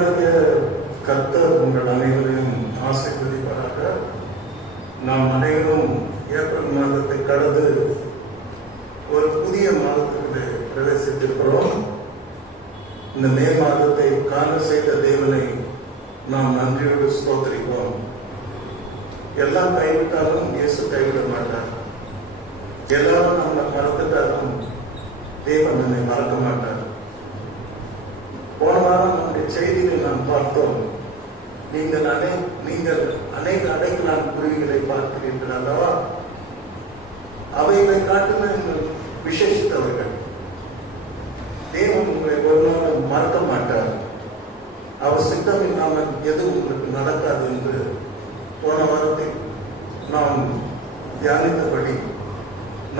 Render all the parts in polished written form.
தேவனாகிய கர்த்தர் உங்கள் அனைவரையும் ஆசீர்வதிப்பாராக. நாம் அனைவரும் ஏப்ரல் மாதத்தை கடந்து ஒரு புதிய மாதத்துக்கு பிரவேசித்திருக்கிறோம். இந்த மே மாதத்தை காண செய்த தேவனை நாம் நன்றியோடு ஸ்தோத்திரிப்போம். எல்லாம் கைவிட்டாலும் இயேசு கைவிட மாட்டார். எல்லாரும் நம்மளை மறந்துட்டாலும் தேவன் என்னை மறக்க மாட்டார். போன வாரம் நம்முடைய செய்திகளை நாம் பார்த்தோம். நீங்கள் அநேக அடைக்கலான் குருவிகளை பார்க்கிறீர்கள் அல்லவா? அவைகளை காட்டிலும் விசேஷித்தவர்கள். தேவன் உங்களை ஒரு நாள் மறக்க மாட்டார். அவர் சித்தம் இல்லாமல் எது உங்களுக்கு நடக்காது என்று போன வாரத்தில் நாம் தியானித்தபடி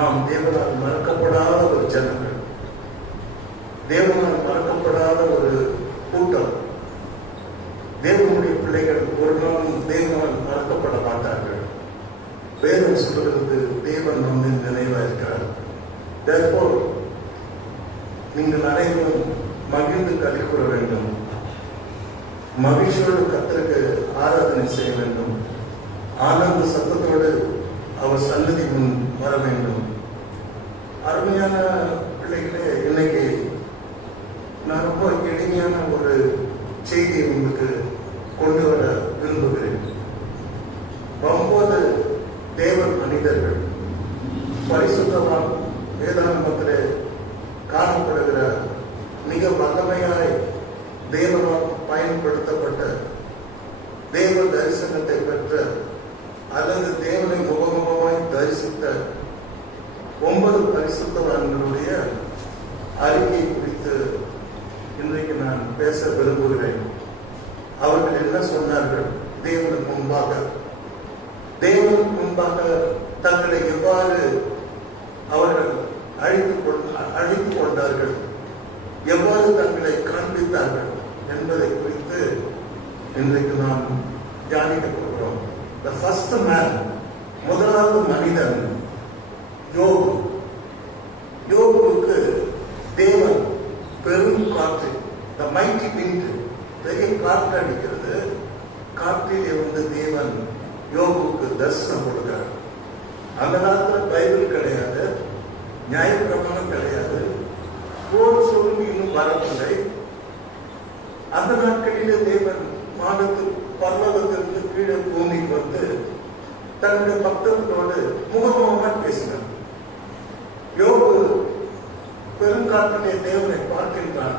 நாம் தேவனால் மறக்கப்படாத ஒரு ஜனங்கள், தேவனால் மறக்கப்படாத ஒரு கூட்டம். தேவனுடைய பிள்ளைகள் ஒரு நாளும் தேவனால் மறக்கப்பட மாட்டார்கள். வேதம் சொல்கிறது தேவன் நம்மை நினைவாயிருக்கிறார். Therefore, நீங்கள் அனைவரும் மகிழ்ந்து களி கூற வேண்டும். மகிழ்ச்சியோடு கர்த்தருக்கு ஆராதனை செய்ய வேண்டும். ஆனந்த சத்தத்தோடு அவர் சன்னதி முன் வர வேண்டும். அருமையான பிள்ளைகளே, இன்னைக்கு நான் ரொம்ப எளிமையான ஒரு செய்தியை உங்களுக்கு கொண்டு வர விரும்புகிறேன். 9 தேவன் மனிதர்கள் பரிசுத்தவான் வேதாகமத்திலே காணப்படுகிற மிக வல்லமையாய் தேவனால் பயன்படுத்தப்பட்ட தேவ தரிசனத்தை பெற்ற அல்லது தேவனை முகமுகமாய் தரிசித்த 9 பரிசுத்தவான்களுடைய அறிக்கை குறித்து இன்றைக்கு நான் பேச விரும்புகிறேன். அவர்கள் என்ன சொன்னார்கள்? தேவனுக்கு முன்பாக தங்களை எவ்வாறு அவர்கள் அழித்துக் கொண்டார்கள், எவ்வாறு தங்களை காண்பித்தார்கள் என்பதை குறித்து இன்றைக்கு நாம் தியானிக்க போகிறோம். The first man, முதலாவது மனிதன் யோபு. யோபுவுக்கு தேவன் பெரும் காற்று, the mighty wind, பெரிய காற்று அடிக்கிறது. காற்றில் இருந்து தேவன் யோபுவுக்கு தரிசனம் கொடுக்கிறார். அந்த காலத்தில் பைபிள் கிடையாது, நியாயப்பிரமாணம் கிடையாது, போர் சொல்லி இன்னும் வரவில்லை. அந்த நாட்களிலே தேவன் பர்வதத்திலிருந்து கீழே பூமிக்கு வந்து தன்னுடைய பக்தர்களோடு முகமுகமாக பேசினார். யோபு பெருங்காற்றிலே தேவனை பார்க்கின்றான்.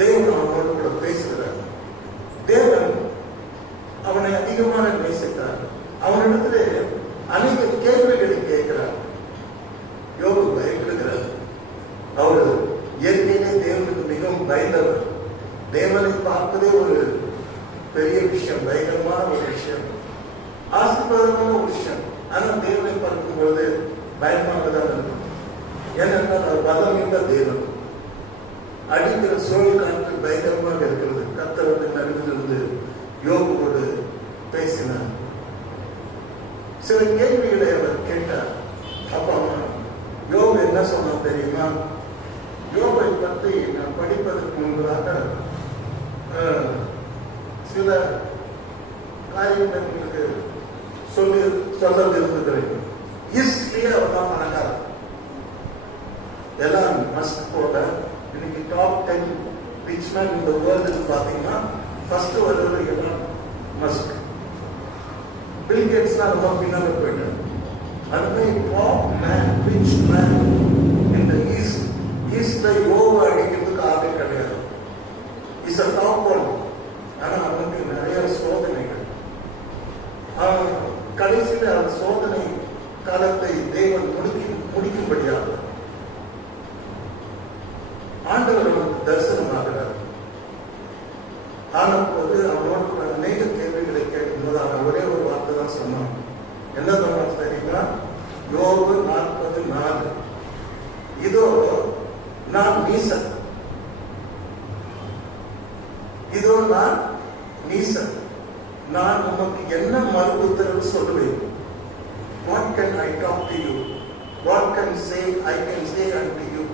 தேவன் அவனோடு கூட பேசுகிறார். தேவன் அவனை அதிகமாக நேசித்தார். அவனிடத்திலே அநேக கேள்விகளை கேட்கிறார். யோபு பயப்படுகிறார். அவர் இயற்கையிலே தேவனுக்கு மிகவும் பயந்தவர். தேவனை பார்ப்பதே ஒரு பெரிய விஷயம், பயங்கரமான ஒரு விஷயம், ஆசீர்வாதமான ஒரு விஷயம். ஆனால் தேவனை பார்க்கும்போது பயமானதான் இருக்கும். ஏனென்றால் அவர் பலமிக்க தேவன். அடிக்கிற சூழல் காற்று பயங்கரமாக இருக்கிறது. கர்த்தருடைய நடுவிலிருந்து யோபுவோடு பேசினார். சில கேள்விகளை அவர் கேட்டார். அப்பா யோபு என்ன சொன்னா தெரியுமா? யோபை பற்றி நான் படிப்பதற்கு முன்பதாக சில காரியங்கள் உங்களுக்கு சொல்ல விரும்புகிறேன். ஹிஸ்டரியே அவர் தான் பணக்காரர். எல்லாம் மஸ்ட் போல இன்னைக்கு டாப் 10 ரிச் மேன் இந்த வேர்ல்டு பார்த்தீங்கன்னா ஃபர்ஸ்ட் வருவது எல்லாம் மஸ்க். பில் கேட்ஸ் தான் ரொம்ப பின்னால போயிட்டார். அதுவே டாப் மேன், ரிச் மேன் இந்த ஈஸ்ட்ல யோகா அடிக்கிறதுக்கு ஆளே கிடையாது. Is a top one. ஆனால் அவனுக்கு நிறைய சோதனைகள். கடைசியில் அந்த சோதனை காலத்தை தேவன் முடிக்கும்படியாக ஆண்டவர் அவனுக்கு தரிசனமாகிறார். ஆனபோது அவனோடு அநேக கேள்விகளை கேட்கும்போது அவன் ஒரே ஒரு வார்த்தை தான் சொன்னான். என்ன சொன்னான் தெரியுமா? யோபு 40:4, இதோ நான் நீசன், இதோ நான் நீசன், நான் உனக்கு என்ன மறு உத்தரவு சொல்லுவேன்? What can I talk to you? What can I say unto you?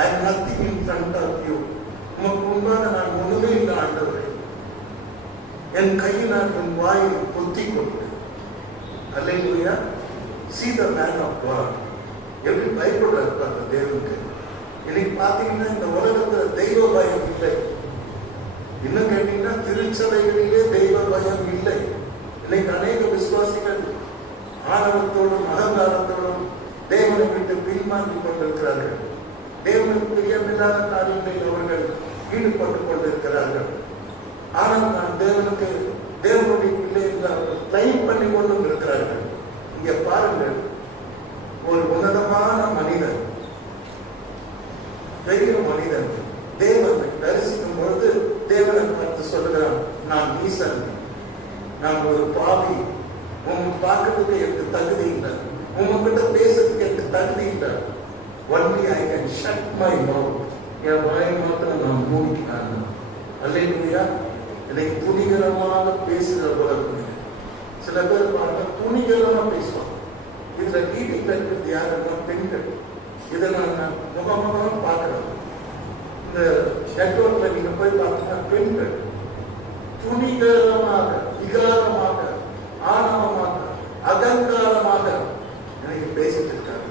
I am nothing in front of you. உமக்கு முன்பாக நான் ஒண்ணுமே இல்லாமல் ஆண்டவரே, என் கையினால் என் வாயை பொத்தி கொண்டு. அல்லேலூயா. See the man of God. எப்படி பயப்படுறாரு அந்த தேவனுக்கு. இன்னைக்கு பாத்தீங்கன்னா இந்த உலகத்துல தெய்வ பயம் இல்லை. இன்னும் கேட்டீங்கன்னா திருச்சபைகளிலே தெய்வ பயம் இல்லை. இன்னைக்கு அநேக விசுவாசிகள் ஆணவத்தோடும் அகங்காரத்தோடும் தேவனை விட்டு பின்வாங்கி கொண்டிருக்கிறார்கள். தேவனுக்கு பிரியமில்லாத காரியங்களில் அவர்கள் ஈடுபட்டுக் கொண்டிருக்கிறார்கள். ஆனால் நான் தேவனுக்கு தேவனுடைய பிள்ளை என்று அவர்கள் கிளைம் பண்ணி கொண்டும் இருக்கிறார்கள். இங்க பாருங்கள், ஒரு உன்னதமான மனிதன், பெரிய மனிதன் தேவனை தரிசிக்கும் பொழுது தேவனை பார்த்து சொல்லுகிறான், நான் ஈசன், நான் ஒரு பாவி, உங்க பார்க்கறதுக்கு எனக்கு தகுதி இல்லை, உங்ககிட்ட பேசுறதுக்கு எனக்கு தகுதி இல்லை. Only I can shut my mouth. என் வாயை மாத்திரம் நான் மூடிக்கிறேன். அல்லேலூயா. இன்னைக்கு துணிகரமாக பேசுகிற உலகம். சில பேர் பாருங்க துணிகரமா பேசுவாங்க. இதுல மீட்டிங்ல இருக்கிறது யாருன்னா பெண்கள். இதை நான் முகமாக பார்க்கிறேன். இந்த நெட்வொர்க்ல நீங்க போய் பார்த்தீங்கன்னா பெண்கள் துணிகரமாக, விகாரமாக, ஆணவமாக, அகங்காரமாக எனக்கு பேசிட்டு இருக்காங்க.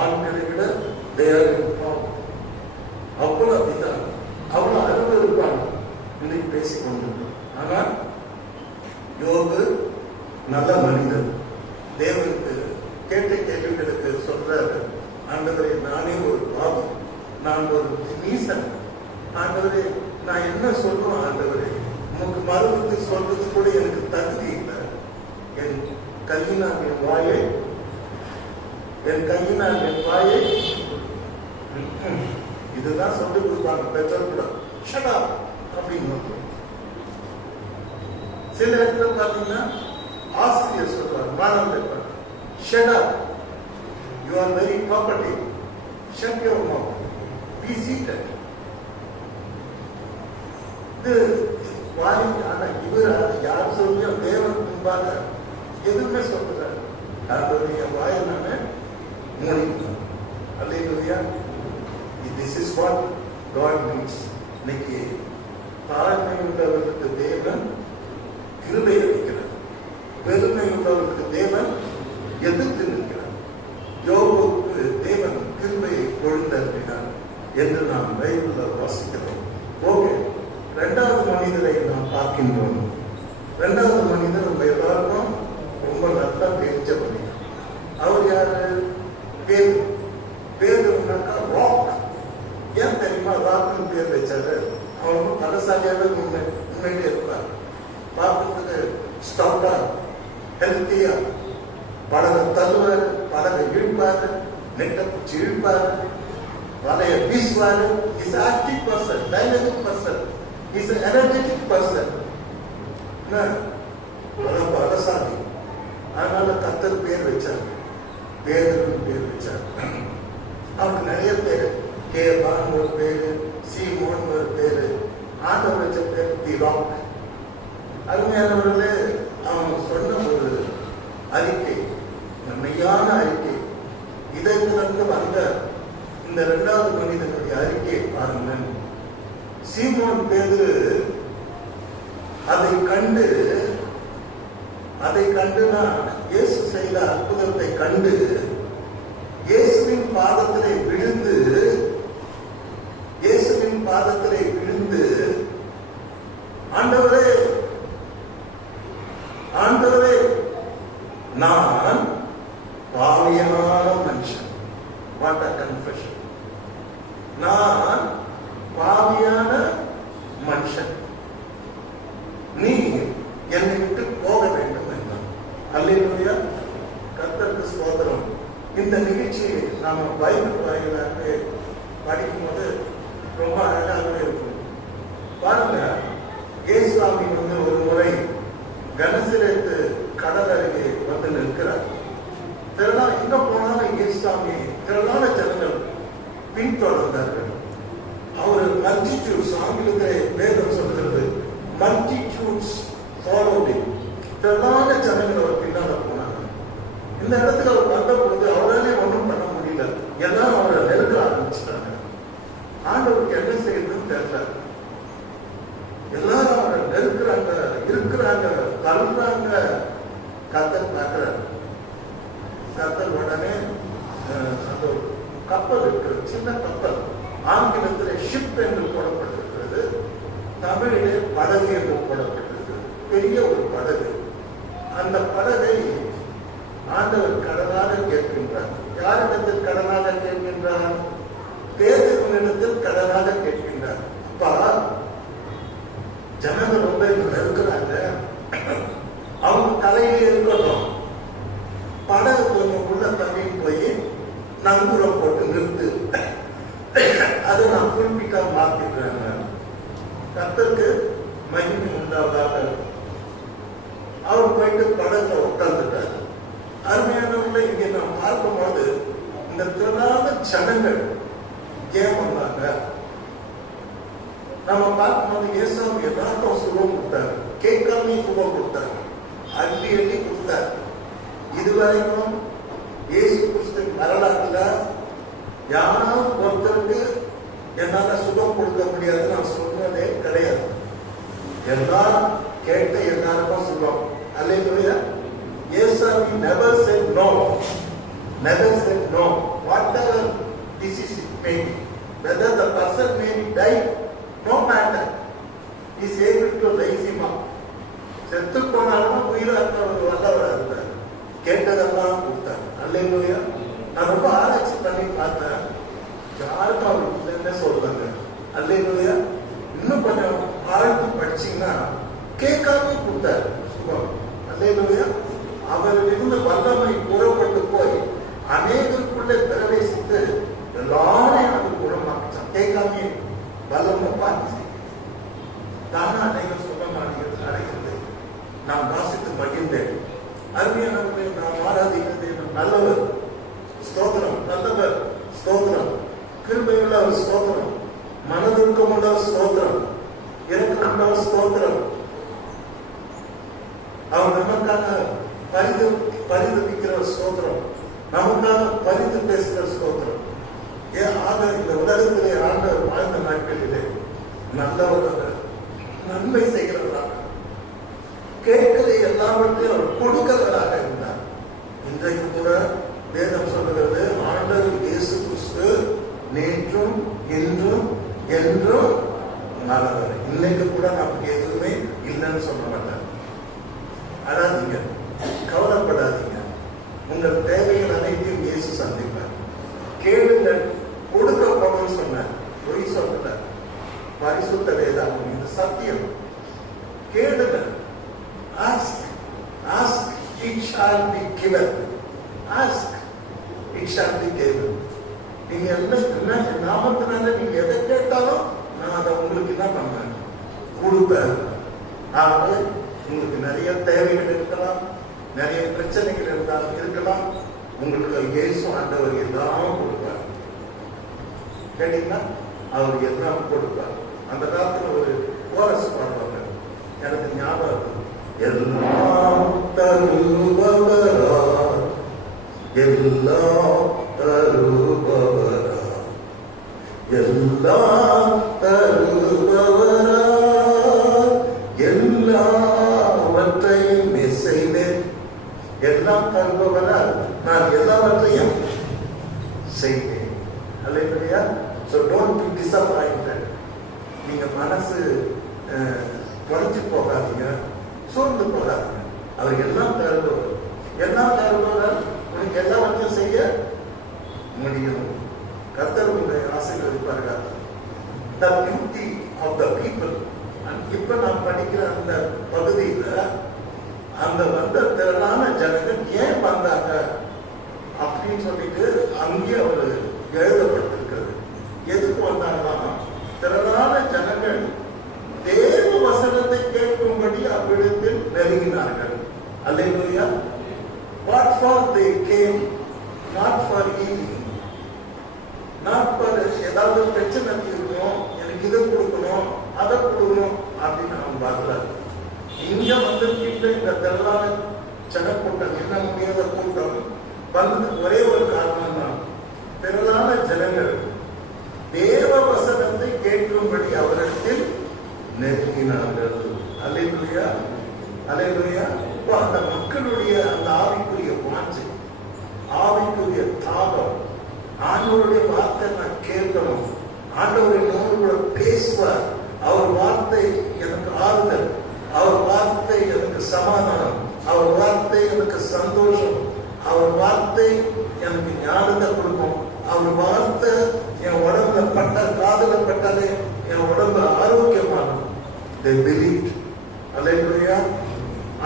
ஆண்களை விட அவ்வளவு அப்படிதான், அவ்வளவு அறிவு இருப்பாங்க இன்னைக்கு பேசிக்கொண்டு. ஆனால் யோகு நல்ல மனிதன். தேவனுக்கு கேட்ட கேள்விகளுக்கு சொல்றாரு, ஆண்டவரே நானே ஒரு பாவி, நான் ஒரு நீசன், ஆண்டவரே நான் என்ன சொல்றோம், ஆண்டவரே உனக்கு மறுபடி சொல்றது கூட எனக்கு தகுதி இல்லை. என் கையினால் என் வாயை, என் கையினால் என் வாயை, இதுதான் சொல்லி கொடுப்பாங்க பெற்றோர் கூட. ஷட் அப் அப்படின்னு சில இடத்துல பாத்தீங்கன்னா ஆசிரியர் சொல்றாரு, மாணவர்கள் shut up, you are very property, shut your mouth, be seated. இது வாய். ஆனா இவர் யார் சொல்லியோ தேவன் முன்பாக எதுவுமே சொல்றாரு, அவருடைய வாயை நானே மூடிக்கிறேன். அல்லேலூயா. This is what God needs. இன்னைக்கு தாழ்மை உள்ளவர்களுக்கு தேவன் கிருபை அளிக்கிறார், பெருமை உள்ளவர்களுக்கு தேவன் எதிர்த்து நிற்கிறார். யோபுக்கு தேவன் கிருபையை கொழுந்தருளினார் என்று நாம் பைபிள்ல வாசிக்கிறோம். ஓகே, இரண்டாவது மனிதரை நாம் பார்க்கின்றோம். இரண்டாவது மனிதர் நம்ம எல்லாருக்கும் ரொம்ப நல்லா தெரிஞ்ச மனிதர். அவர் யாரு? பேரு. பேருனாக்கா ராக். ஏன் தெரியுமா ராக்னு பேர் வச்சாரு? அவனுக்கு பலசாலியாவே முன்னாடி இருப்பார். பார்க்கறதுக்கு ஸ்டவுட்டா, ஹெல்த்தியா, படகை தள்ளுவார், படகை இழுப்பாரு, நெட்டை பிடிச்சி இழுப்பாரு, வலைய வீசுவாரு. Is active person, dynamic person, is energetic person. பலசாலி. அதனால கர்த்தர் பேர் வச்சார், பேருக்கு பேர் வச்சார். அவனுக்கு நிறைய பேரு, கேபான் ஒரு பேரு, சீமோன் ஒரு பேரு, ஆண்டவர் வச்ச பேர் தி ராக். அருமையானவர்களே, அவன் சொன்ன ஒரு அறிக்கை, மெய்யான அறிக்கை. இதற்கு வந்த இந்த இரண்டாவது மனிதனுடைய அறிக்கையை பாருங்கள். சீமோன் பேரு அதை கண்டுனா இயேசு செய்த அற்புதத்தை கண்டு இயேசுவின் பாதத்திலே விழுந்து ஆண்டவரே நான் பாவியான மனுஷன். What a confession. நான் பாவியான மனுஷன், நீ என்னை விட்டு போக வேண்டும் என்றான். அல்லேலூயா. கர்த்தருக்கு ஸ்தோத்திரம். இந்த நிகழ்ச்சியை நாம பைபிள் வாயிலாக படிக்கும் போது ரொம்ப அழகாகவே இருக்கும். பாருங்க, இயேசுவாமி ஒரு முறை கனசரேத்து கடல் அருகே வந்து நிற்கிறார். எங்க போனாலும் இயேசுவாமி திரளான ஜனங்கள் பின்தொடர்ந்தார்கள். அவர் மல்டிடியூட்ஸ், ஆங்கிலத்திலே வேதம் சொல்கிறது மல்டிடியூட்ஸ் ஃபாலோட் ஹிம். திரளான ஜனங்கள் அவர் பின்னால போனாங்க. இந்த இடத்துல அவர் வந்த பொழுது அவராலே ஒன்றும் பண்ண முடியல. எல்லாரும் அவரை நெருக்க ஆரம்பிச்சிட்டாங்க. ஆண்டவருக்கு என்ன செய்யறதுன்னு தெரியல. இருக்கிறாங்க, தள்ளுறாங்க. கர்த்தர் பார்க்கிறார். கர்த்தர் உடனே அந்த கப்பல் இருக்கிறது, சின்ன கப்பல், ஆங்கிலத்தில் ஷிப் என்று போடப்பட்டிருக்கிறது, தமிழிலே படகு என்று போடப்பட்டிருக்கிறது. பெரிய ஒரு படகு. அந்த படகை ஆண்டவர் கடனாக கேட்கின்றார். யாரிடத்தில் கடனாக கேட்கின்றார்? பேதுருவினிடத்தில் கடனாக கேட்கின்றார். அப்பா, ஜனங்கள் ரொம்ப இருக்கிறாங்க, அவங்க தலையிலே இருக்கட்டும், படகு கொஞ்சம் உள்ள தண்ணி போய் நங்கூரம் போட்டு நிறுத்து, அதை நான் குறிப்பிட்டா மாத்திடுறேன். கர்த்தருக்கு மகிமை உண்டாவதாக. அவர் போயிட்டு படகுல உட்கார்ந்துட்டார். அருமையானவர்களை இங்கே நாம் பார்க்கும்போது இந்த திரளான ஜனங்கள் ஏன் வந்தாங்க? நம்ம பார்க்கும்போது இயேசுவும் எல்லாருக்கும் சுகம் கொடுத்தாரு, கேட்காம சுகம் கொடுத்தாரு, அள்ளி அள்ளி கொடுத்தாரு. இதுவரைக்கும் இயேசு கிறிஸ்துவின் வரலாற்றுல யாரும் ஒருத்தருக்கு என்னால சுகம் கொடுக்க முடியாது நான் சொன்னதே கிடையாது. எல்லாரும் கேட்ட எல்லாருக்கும் சுகம். அல்லேலூயா. Yes, he never said no. Never said no. Whatever disease it may be, whether the person may be died, no matter, he is able to raise him up. செத்து போனாலும் உயிராக்க ஒரு வல்லவராக இருந்தார். கேட்டதெல்லாம் கொடுத்தார். அல்லேலூயா. நான் ரொம்ப ஆராய்ச்சி பண்ணி பார்த்தேன், யாருக்கும் அவர் இல்லைன்னு சொல்றாங்க. அல்லேலூயா. இன்னும் கொஞ்சம் ஆழ்ந்து படிச்சீங்கன்னா கேட்காம கொடுத்தார் சுகம். அல்லேலூயா. அவரிலிருந்து வல்லமை கூறப்பட்டு போய் அநேகருக்குள்ளே பிரவேசித்து எல்லாரையும் அது குணமாக்கிச்சான். கேட்காமே வல்லமை பார்த்து தானா அநேகர் சுகமாகிறது அடைகிறது. நான் வாசித்து மகிழ்ந்தேன். அருமையானவர்களை நாம் ஆராதிக்கிறது நல்லவர், ஸ்தோத்திரம், நல்லவர், ஸ்தோத்திரம், கிருபையுள்ளவர், ஸ்தோத்திரம், மனதுக்கமுள்ளவர், ஸ்தோத்திரம், இரக்கமுள்ளவர், ஸ்தோத்திரம். அவர் நமக்காக பரிதவிக்கிற ஸ்தோத்திரம், நமக்காக பரிந்து பேசுகிற ஸ்தோத்திரம். ஆக இந்த உலகத்திலே ஆண்டவர் வாழ்ந்த நாட்களிலே நல்லவராக, நன்மை செய்கிறவராக, கேட்கிற எல்லாவற்றையும் அவர் கொடுக்கிறவராக இருந்தார். இன்றைக்கு கூட வேதம் சொல்லுகிறது, ஆண்டவர் இயேசு கிறிஸ்து நேற்றும் இன்றும் என்றும் நல்லவர். இன்னைக்கு கூட நமக்கு எதுவுமே இல்லைன்னு சொல்ல மாட்டார். அடாதீங்க, கவலைப்படாதீங்க. உங்கள் தேவைகள் அனைத்தையும் இயேசு சந்திப்பார். கேளுங்கள், கொடுக்கப்படும் சொன்னார். பொய் சொல்றார். பரிசுத்த வேதாகம் இது சத்தியம். கேளுங்கள். Ask, ask, it shall be given. Ask, it shall be given. நீங்க என்ன நாமத்தினால நீங்க எதை கேட்டாலும் நான் அதை உங்களுக்கு என்ன பண்ணேன், கொடுப்பேன். ஆகவே உங்களுக்கு நிறைய தேவைகள் இருக்கலாம், நிறைய பிரச்சனைகள் இருக்கலாம். உங்களுக்கு இயேசு ஆண்டவர் எல்லாம் கொடுப்பார். கேட்டீங்கன்னா அவர் எல்லாம் கொடுப்பார். அந்த காலத்துல ஒரு கோரஸ் பாடுவாங்க, எனக்கு ஞாபகம். எல்லாம் தருபவரா, எல்லாம் தருபவரா, எல்லாம் தருபவரா, எல்லாவற்றையும் செய்தேன். எல்லாம் தருபவரால் நான் எல்லாவற்றையும் செய்தேன். அல்லேலூயா. So don't be disappointed. நீங்க மனசு குறைஞ்சு போகாதீங்க, சோர்ந்து போகாதீங்க. அவர் எல்லாம் தருபவர், எல்லாம் தருபவரால் உனக்கு எல்லாவற்றையும் செய்ய முடியும். கர்த்தர் உங்களை ஆசீர்வதிப்பார்கள். The beauty of the people. இப்ப நான் படிக்கிற அந்த பகுதியில அந்த வந்த திரளான ஜனங்கள் ஏன் வந்தாங்க அப்படின்னு சொல்லிட்டு அங்கே ஒரு எழுதப்பட்டிருக்கிறது. எதுக்கு வந்தாங்கன்னா, திரளான ஜனங்கள் தேவ வசனத்தை கேட்கும்படி அவ்விடத்தில் நெருங்கினார்கள். அல்லேலூயா. What for they came, not for eating, not for ஏதாவது பிரச்சனை இருக்கணும், எனக்கு இதை கொடுக்கணும் அதை கொடுக்கணும் அப்படின்னு அவன் வரல. இங்க வந்திருக்கின்ற இந்த திரளான ஜனக்கூட்டம், என்ன முடியாத கூட்டம் வந்ததுக்கு ஒரே ஒரு காரணம் தான், திரளான ஜனங்கள் தேவ வசனத்தை கேட்கும்படி அவரிடத்தில் நெருங்கினார்கள். அல்லேலூயா. அல்லேலூயா. இப்போ அந்த மக்களுடைய அந்த ஆவிக்குரிய வாஞ்சை, ஆவிக்குரிய தாகம், ஆண்டவருடைய வார்த்தை நான் கேட்கணும், ஆண்டவர் என்னோடு பேசுவார், அவர் வார்த்தை எனக்கு ஆறுதல், அவர் வார்த்தை எனக்கு சமாதானம், அவர் வார்த்தை எனக்கு சந்தோஷம், அவர் வார்த்தை எனக்கு ஞானத்தை கொடுக்கும், அவர் வார்த்தை என் உடம்புல பட்ட காதல பட்டாலே என் உடம்பு ஆரோக்கியமாகும். They believed. அல்லேலூயா.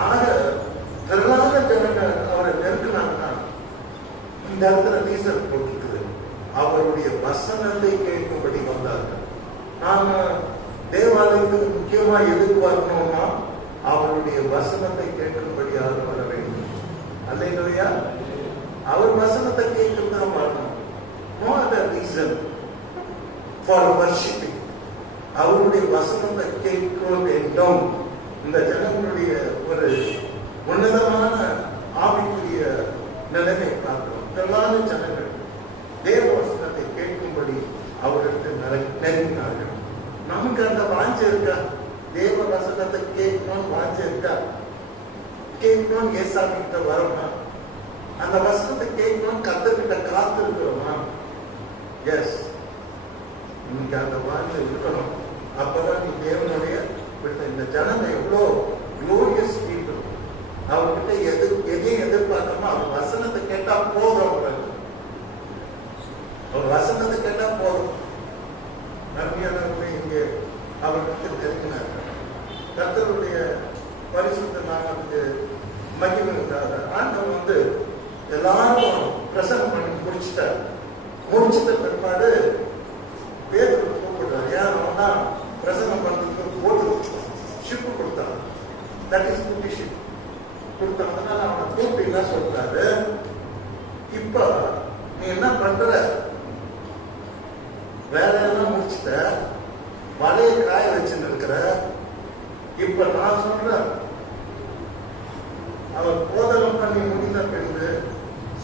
ஆக திரளான ஜனங்கள் அவரை நெருக்கினாங்கன்னா இந்த இடத்துல ரீசன் போட்டிருக்குது, அவருடைய வசனத்தை கேட்கும்படி வந்தார்கள். நாம தேவாலயத்துக்கு முக்கியமா எதுக்கு வரணும்னா அவருடைய வசனத்தை கேட்கும்படியாக வர வேண்டும். அல்லேலூயா. அவர் வசனத்தை கேட்கறது தான் வரணும். No other reason for worshiping. அவருடைய வசனத்தை கேட்க வேண்டும். இந்த ஜனங்களுடைய ஒரு உன்னதமான ஆவிக்குரிய நிலைமை பார்க்கிறோம். திரளான ஜனங்கள் தேவ வசனத்தை கேட்கும்படி அவருக்கு நெருங்கினார்கள். நமக்கு அந்த வாஞ்சை இருக்கா? தேவ வசனத்தை கேட்கணும்னு வாஞ்சை இருக்கா? கேட்கணும் ஏசாமி கிட்ட வரணுமா? அந்த வசனத்தை கேட்கணும் கர்த்தர்கிட்ட காத்து இருக்கிறோமா? எஸ், இன்னைக்கு அந்த வாஞ்சை இருக்கணும். அப்பதான் நீ தேவனுடைய இந்த ஜனங்க எவ்வளோ குளோரியஸ் பீப்புள். அவர்கிட்ட எதையும் எதிர்பார்க்காம அவர் வசனத்தை கேட்டா போதும். அவர் வசனத்தை கேட்டா போதும். நம்பியானவர்களே, இங்கே அவர்களுக்கு தெரிவினார்கள். கர்த்தருடைய பரிசுத்த நாமத்துக்கு மகிமைக்காக ஆண்டவர் எல்லாரும் பிரசங்கம் பண்ணி முடிச்சிட்டார். முடிச்சிட்ட பிற்பாடு பேதுரு கூப்பிடுறார். ஏன் அவனா பிரசங்கம் பண்றதுக்கு போட்டு ஷிப்பு கொடுத்தான். தட் இஸ் குட்டி ஷிப் கொடுத்தான். அதனால அவனை கூப்பிட்டு என்ன சொல்றாரு, இப்ப நீ என்ன பண்ற, வேலையெல்லாம் முடிச்சுட்ட, வலையை காய வச்சுன்னு இருக்கிற, இப்ப நான் சொல்றேன், அவர் போதகம் பண்ணி முடிந்த பின்பு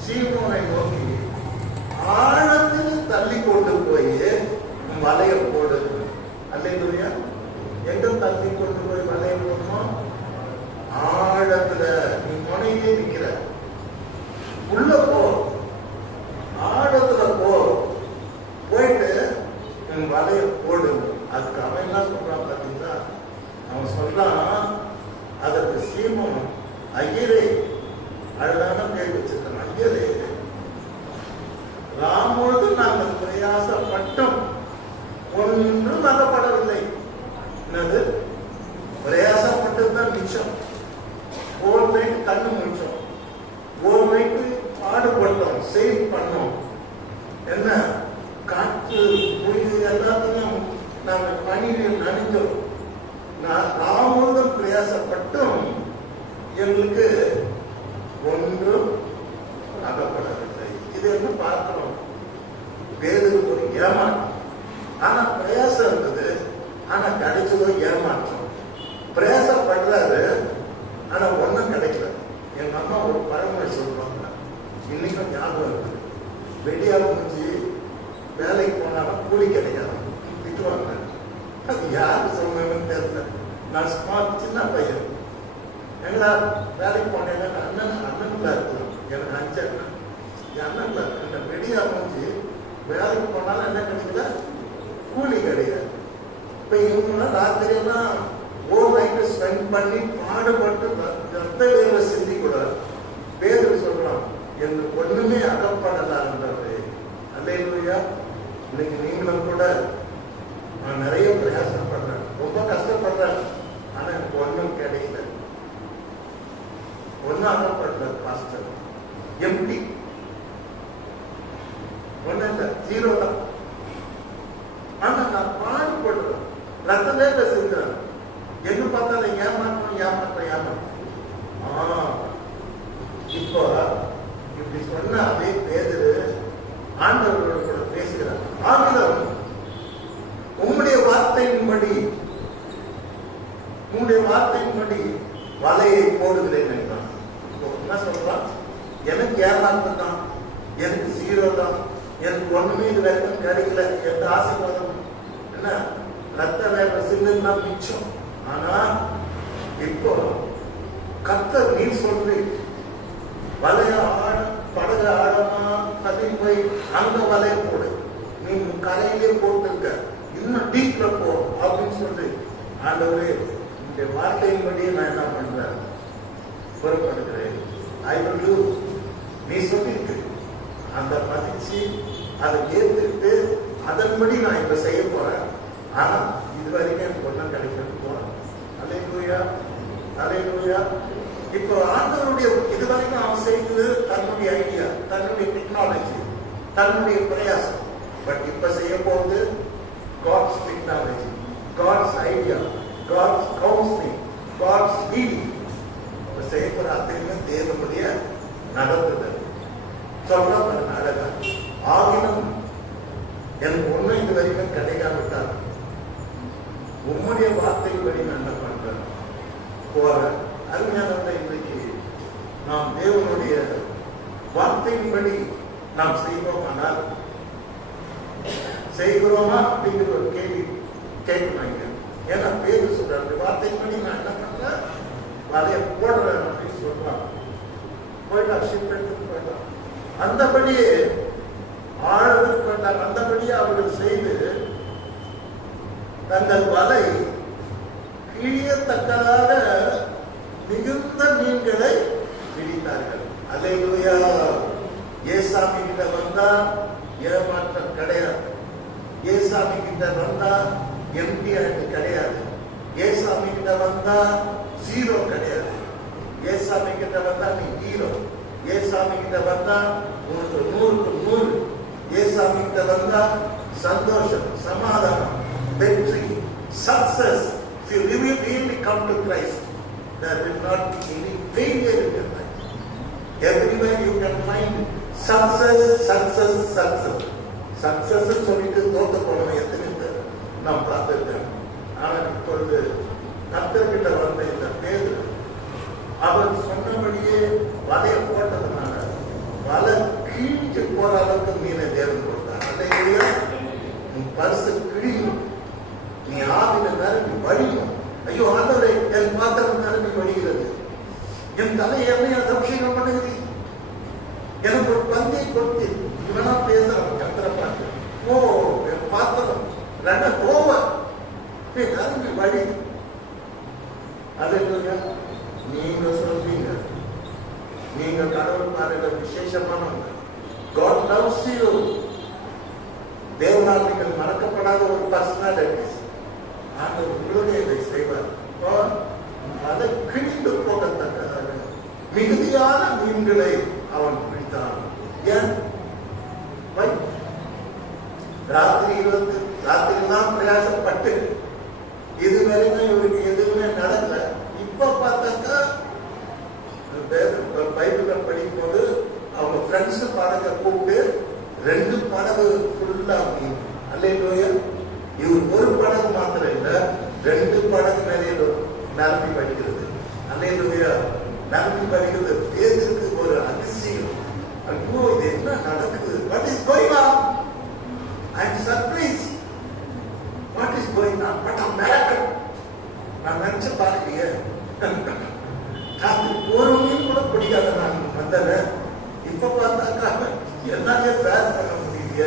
சீமோனை நோக்கி ஆழத்தில் தள்ளி கொண்டு போய் வலைய போடு. அல்லேலூயா. எங்க தள்ளி கொண்டு போய் வலைய போடணும்? ஆழத்துல. நீ முனையிலே நிக்கிற, உள்ள போ, ஆழத்துல போ, போயிட்டு வலைய போடு. அதுக்கு அவன் என்ன சொல்றான் பாத்தீங்கன்னா, அவன் சொல்றான், அதற்கு சீமோன் ஐயரே, அழகான பேர் வச்சிருக்கான், ஐயரே, ராமோடு நாங்கள் பிரயாசப்பட்டோம், ஒன்றும் அகப்படவில்லை. என்னது பிரயாசப்பட்டதுதான் மிச்சம். ஒரு நைட்டு கண்ணு முடிச்சோம், ஒரு நைட்டு பாடுபட்டோம், சேவ் பண்ணோம். என்ன காற்று புயல் எல்லாத்தையும் நாங்கள் பணியில் நனைஞ்சோம். ராமோடு பிரயாசப்பட்டும் எங்களுக்கு ஒன்றும் அகப்படவில்லை. இது என்ன பார்க்கிறோம்? பேதுரு ஒரு ஏமாற்றம். ஆனா பிரயாசம் இருந்தது, ஆனா கிடைச்சதோ ஏமாற்றம். பிரயாசப்படுறாரு, ஆனா ஒன்றும் கிடைக்கல. எங்க அம்மா ஒரு பழமொழி சொல்லுவாங்க, இன்னைக்கும் ஞாபகம் இருக்கு. வெடியாக முடிஞ்சு வேலைக்கு போனாலும் கூலி கிடைக்காது திட்டுவாங்க. அது யாரு சொன்னதுன்னு தெரியல. நான் ஸ்மார்ட் சின்ன பையன், எங்களா வேலைக்கு போனேன், அண்ணன்ல இருக்கலாம், எனக்கு 5 அண்ணன், என் அண்ணன்ல இந்த வெடியா முடிஞ்சு வேலைக்கு போனாலும் என்ன கிடைக்கல, கூலி கிடையாது. இப்ப இவங்கெல்லாம் ராத்திரியெல்லாம் ஓவர் நைட்டு ஸ்பெண்ட் பண்ணி பாடுபட்டு ரத்த வேலை சிந்தி கூட பேரு சொல்றான், எனக்கு ஒண்ணுமே அகப்படலான்றது. அல்லேலூயா. இன்னைக்கு நீங்களும் கூட நான் நிறைய பிரயாசப்படுறேன், ரொம்ப கஷ்டப்படுறேன், ஆனா எனக்கு ஒன்றும் கிடைக்கல, ஒன்னும் அகப்படல பாஸ்டர், எம்டி, ஒன்னும் இல்லை, 0 தான். ஆனா நான் பாடுபடுறேன், ரத்த வேலை செஞ்சுறேன், எங்க பார்த்தாலும் ஏமாற்றம் ஏமாற்றம் ஏமாற்றம். இப்போ இப்படி சொன்ன அதே பேதுரு ஆண்டவரோட கூட பேசுகிறார். ஆகிலும் உம்முடைய வார்த்தையின்படி வலையை போடுகிறேன் என்றான். என்ன சொல்றான்? எனக்கு ஏமாற்றம் தான், எனக்கு 0 தான், எனக்கு ஒண்ணுமே இது வரைக்கும் கிடைக்கல, எந்த ஆசீர்வாதம் என்ன ரத்த வேலை சின்ன மிச்சம். ஆனா இப்போ கர்த்தர் நீ சொல்றீ வலைய படகு ஆழமா தள்ளி போய் அந்த வலைய போடு, நீ கரையிலே போட்டுருக்க, இன்னும் டீப்ல போ அப்படின்னு சொல்லி ஆண்டவரே இந்த வார்த்தையின்படியே நான் என்ன பண்றேன், புறப்படுகிறேன். நீ சொல்லிருக்கு அந்த மதிச்சு அதை ஏற்றுட்டு அதன்படி நான் இப்ப செய்ய போறேன். ஆனா இது வரைக்கும் எனக்கு ஒன்றும் கிடைக்கிறது போறேன். அல்லேலூயா, அல்லேலூயா. இப்போ ஆண்டவருடைய இதுவரைக்கும் அவன் செய்தது தன்னுடைய ஐடியா, தன்னுடைய டெக்னாலஜி, தன்னுடைய பிரயாசம். பட் இப்ப செய்ய போகுது God's technology, God's idea, God's counselling, God's leading. இப்ப செய்ய போற அத்தனையுமே தேவனுடைய நடத்துதல். சொல்ல பாருங்க அழகா, ஆகினும் எனக்கு ஒன்றும் இது வரைக்கும் கிடைக்காவிட்டால் உம்முடைய வார்த்தைப்படி நான் என்ன பண்றேன் போறேன். அருமையானவரை இன்றைக்கு நாம் தேவனுடைய வார்த்தையின்படி நாம் செய்வோமானால் செய்கிறோமா அப்படிங்கிற ஒரு கேள்வி கேட்கணும். ஏன்னா பேரு சொல்றாரு வார்த்தையின்படி நான் என்ன பண்றேன், வலைய போடுறேன் அப்படின்னு சொல்றான். போயிட்டா ஷிப் எடுத்துட்டு போயிட்டான். அந்தபடியே ஆழத்துக்கு போயிட்டாங்க. அந்தபடியே அவர்கள் செய்து தங்கள் வலை கிழியத்தக்கதாக மிகுந்த மீன்களை பிடித்தார்கள். அல்லேலூயா. ஏசாமி கிட்ட வந்தா ஏமாற்றம் கிடையாது. ஏசாமி கிட்ட வந்தா எம்டி கிடையாது. ஏசாமி கிட்ட வந்தா ஜீரோ கிடையாது. ஏசாமி கிட்ட வந்தா நீ ஹீரோ. ஏசாமி கிட்ட வந்தா உனக்கு 100க்கு 100. ஏசாமி கிட்ட வந்தா சந்தோஷம், சமாதானம், வெற்றி, success. If you really come to Christ, there will not be any failure in your life. Everywhere you can find success, success, success. Success சொல்லிட்டு தோத்த போனவன் எத்தனை பேர் நாம் பார்த்திருக்கேன். ஆனால் இப்பொழுது கர்த்தர்கிட்ட வந்த இந்த பேர் அவர் சொன்னபடியே வலைய போட்டதுனால வலை கீழ்ச்சி போற அளவுக்கு மீனை தேவன் கொடுத்தார். அல்லேலூயா. உன் பரிசு கிழியும், நீ ஆவில நிரம்பி வழியும். ஐயோ ஆண்டவரே, என் பாத்திரம் நிரம்பி வழிகிறது, என் தலையை அபிஷேகம் பண்ணுகிறீ, எனக்கு ஒரு பந்தியை கொடுத்து இவனா பேசுறான் கர்த்தரை பார்த்து. ஓ என் பாத்திரம் ரெண்ட போவ நிரம்பி வழி. அல்லேலூயா. நீங்க சொல்றீங்க, நீங்க கடவுள் பாருங்க விசேஷமானவங்க. God loves you. தேவனால் நீங்கள் மறக்கப்படாத ஒரு பர்சனாலிட்டிஸ். ஆண்டவர் உங்களுடைய இதை செய்வார். அதை கிழிந்து போகத்தக்கதாக மிகுதியான மீன்களை அவன் பிடித்தான். ஏன் ராத்திரிலாம் பிரயாசப்பட்டு இதுவரைக்கும் இவருக்கு எதுவுமே நடக்கல. இப்ப பார்த்தாக்கா பைபிள படிக்கும் போது அவங்க ஃப்ரெண்ட்ஸ் படகை கூப்பிட்டு 2 படகு ஃபுல்லா மீன். அல்லேலூயா. இவர் ஒரு படகு மாத்திரம் இல்ல, 2 படகு நிறைய நிரம்பி படிக்கிறது. அல்லேலூயா. நிரம்பி படிக்கிறது பேருக்கு ஒரு அதிசயம். ஐயோ இது என்ன நடக்குது? What is going on? I am surprise. What is going on? What a miracle. நான் நினைச்சு பாருங்க, ஒரு மீன் கூட பிடிக்காத நான் வந்தேன். இப்ப பார்த்தாக்கா எல்லாமே பேர் பண்ண முடியல.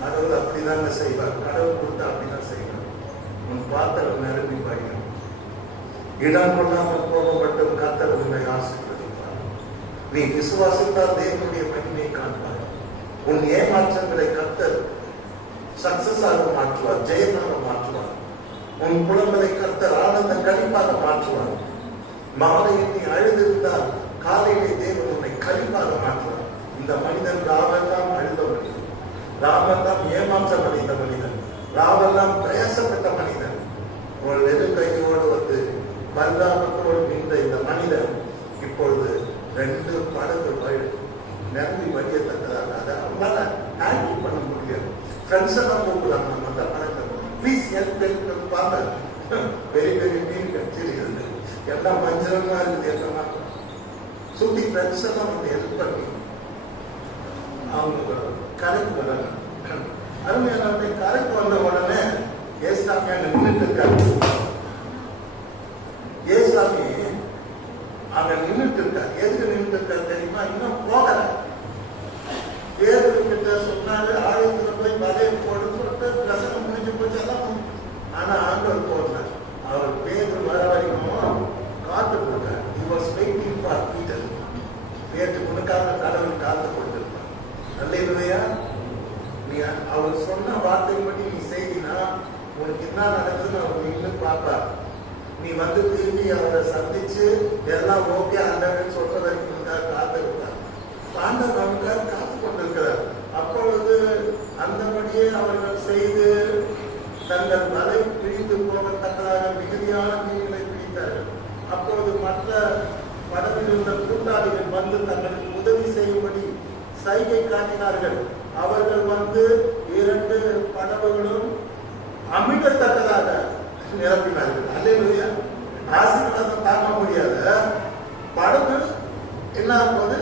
கடவுள் அப்படிதாங்க செய்வார். கடவுள் கொடுத்தா அப்படிதான் செய்வார். உன் பாத்திரம் நிரம்பி பாய்க்கும். இடம் கொள்ளாமல் போகப்பட்டும் கர்த்தர் உன்னை ஆசீர்வதிப்பார். நீ விசுவாசித்தால் தேவனுடைய மகிமையை காண்பார். உன் ஏமாற்றங்களை கர்த்தர் சக்சஸ் ஆக மாற்றுவார், ஜெயமாக மாற்றுவார். உன் குழந்தை கர்த்தர் ஆனந்த கழிப்பாக மாற்றுவார். மாலையில் நீ அழுதிருந்தால் காலையிலே தேவன் உன்னை கழிப்பாக மாற்றுவார். இந்த மனிதன் ராவெல்லாம் அழுத மனிதன், ராவெல்லாம் ஏமாற்றம் அடைந்த மனிதன், ராவெல்லாம் பிரயாசப்பட்ட மனிதன். ஒரு நெருங்கையோடு வந்து பல்லாமத்தோடு நின்ற இந்த மனிதன் இப்பொழுது 2 படகு நிரம்பி வழியத்தக்கதாக அதை அவங்களால ஹேண்டில் பண்ண முடியாது. ஃப்ரெண்ட்ஸ் எல்லாம் கூப்பிடுறாங்க, நம்ம அந்த படத்தை ப்ளீஸ் ஹெல்ப் பார்த்த பெரிய பெரிய மீன் கடிச்சிருக்கிறது, எல்லாம் மஞ்சளமா இருக்குது, எல்லாம் சுத்தி ஃப்ரெண்ட்ஸ் எல்லாம் வந்து ஹெல்ப் பண்ணி அவங்க கரைக்கு வராங்க. அருமையான கரைக்கு வந்த உடனே ஏசாமி அங்க நின்றுட்டு இருக்காரு. ஏசாமி நீ வந்து திரும்பி அவரை சந்திச்சு எல்லாம் ஓகே ஆண்டவன் சொல்ற வரைக்கும் காத்து இருக்கார். ஆண்டவர் நமக்காக காத்து கொண்டிருக்கிறார். அப்பொழுது அந்தபடியே அவர்கள் செய்து தங்கள் வலை பிரிந்து போகத்தக்கதாக மிகுதியான மீன்களை பிடித்தார்கள். அப்பொழுது மற்ற படவில் இருந்த கூட்டாளிகள் வந்து தங்களுக்கு உதவி செய்யும்படி சைகை காட்டினார்கள். அவர்கள் வந்து 2 படகுகளும் அமிழத்தக்கதாக நிரப்பினார்கள். அல்லேலூயா. ஆசீர்வாதம் தாங்க முடியாத படகு என்ன போது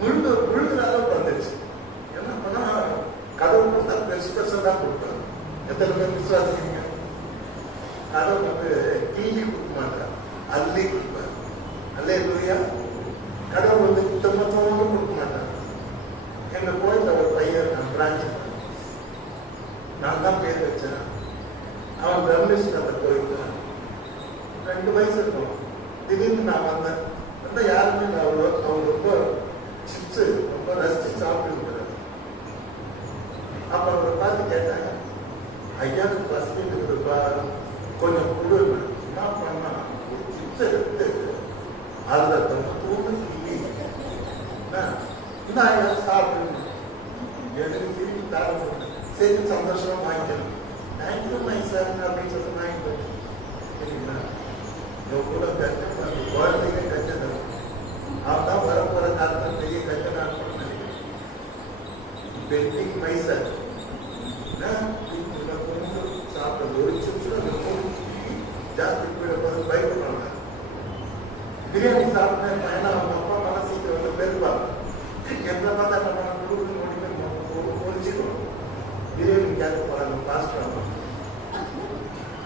முழுகிற அளவுக்கு வந்துச்சு. என்ன பண்ணா கடவுள் கொடுத்தா பெருசா தான் கொடுத்தாரு. எத்தனை பேர் விசுவாசிக்கிறீங்க? கடவுள் வந்து கிள்ளி கொடுக்க மாட்டார், அள்ளி கொடுப்பார். அல்லேலூயா. கடவுள் வந்து குடும்பத்தோடு கொடுக்க மாட்டார். எங்க கோயில்ல ஒரு பையன் நான் பிரான்ச் நான் தான் பேர் வச்சேன். அவன் பிரம்மேஷ் அந்த கோயில்ல 2 வயசு இருக்கும். திடீர்னு நான் வந்தேன். யாருமே அவங்க ரொம்ப சிப்ஸ் ரொம்ப ரசிச்சு சாப்பிட்டு. அப்ப அவரை பார்த்து கேட்டாங்க, ஐயாவுக்கு பசி இருக்குதுப்பா, கொஞ்சம் குழு என்ன பண்ணா ஒரு சிப்ஸ் எடுத்து அதுல தூண்டு கிள்ளி இந்த ஐயா சாப்பிட்டு எனக்கு திருப்பி தர சரி சந்தோஷமா வாங்கிக்கணும். தேங்க்யூ மை சார் அப்படின்னு சொல்லி வாங்கிட்டு சரிங்களா. கூட கஷ்டம் அந்த குழந்தைங்க கஷ்டம் அவன் தான் வரப்போற காலத்தில் பெரிய கஷ்டம் நினைக்கிறேன். பெண்டிங் மை சார் சாப்பிட்றது ஒரு சிப்ஸ் ஜாஸ்தி போயிடும்போது பயப்படுறாங்க. பிரியாணி சாப்பிட்டேன் பையனா அவங்க அப்பா மனசுக்கு வந்து பெருப்பாங்க. எந்த பார்த்தா நம்ம பொறிச்சிக்கணும். பிரியாணி கேட்க போறாங்க பாஸ்ட் ஆகும்.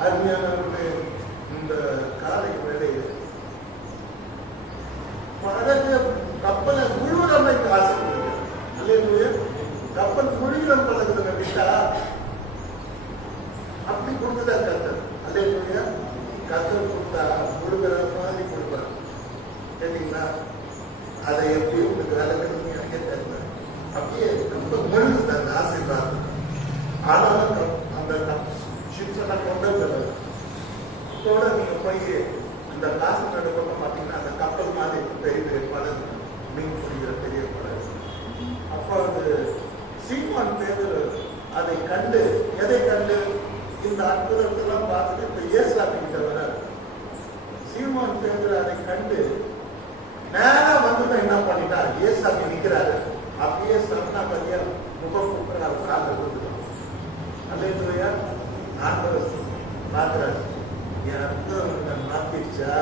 அருமையான இந்த காலை வேலையில் கப்பலை முழுவதும் ஆசைப்படுங்க. கப்பல் முழுவதும் பழகுதுங்க விட்டா அப்படி கொடுத்துட்டா கத்தர். அல்லேலூயா. கத்தர் கொடுத்தா முழுகிற மாதிரி கொடுப்பார். சரிங்களா. அதை எப்படி உங்களுக்கு அழகு எனக்கே தெரியல. அப்படியே ரொம்ப முழுகுது அந்த ஆசீர்வாதம். ஆனாலும் அந்த ஷிப்ஸ் எல்லாம் கொண்டு கூட நீங்க போய் அந்த காசு நடுப்பக்கம் பார்த்தீங்கன்னா அந்த கப்பல் மாதிரி பெரிய பெரிய படகு மீன் பிடிக்கிற பெரிய படகு. அப்போ அது சீமான் பேதர் அதை கண்டு எதை கண்டு இந்த அற்புதத்தெல்லாம் பார்த்துட்டு இப்ப ஏசாமி கிட்ட வராரு. சீமான் பேதர் அதை கண்டு நேரா வந்து என்ன பண்ணிட்டா ஏசாமி நிற்கிறாரு. அப்படியே சொன்னா பத்தியா முகம் கூப்பிடுறாரு கால கொடுத்துட்டோம். அல்லேலூயா. ஆண்டவர் பார்க்கிறாரு. என் அற்புதம் மாத்திருச்சா,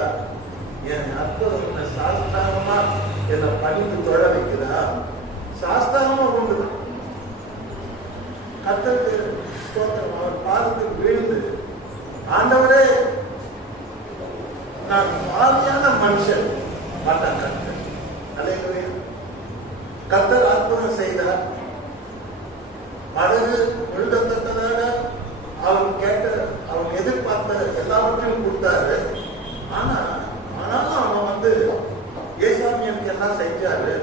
என் அற்புதம் சாஸ்தாகமா என்னை பணிந்து தொட வைக்கிறா. சாஸ்தாகமா கொண்டு கத்தருக்கு ஸ்தோத்திரம். அவர் பாதத்தில் விழுந்து ஆண்டவரே நான் பாவியான மனுஷன் மாட்டான் கத்தர். அல்லேலூயா. கத்தர் அற்புதம் செய்தார். படகு முழுகத்தக்கதாக அவன் கேட்ட அவன் எதிர்பார்த்த எல்லாவற்றையும் கொடுத்தாரு. ஆனாலும் அவன் வந்து ஏசாமி எனக்கு எல்லாம் செஞ்சாரு,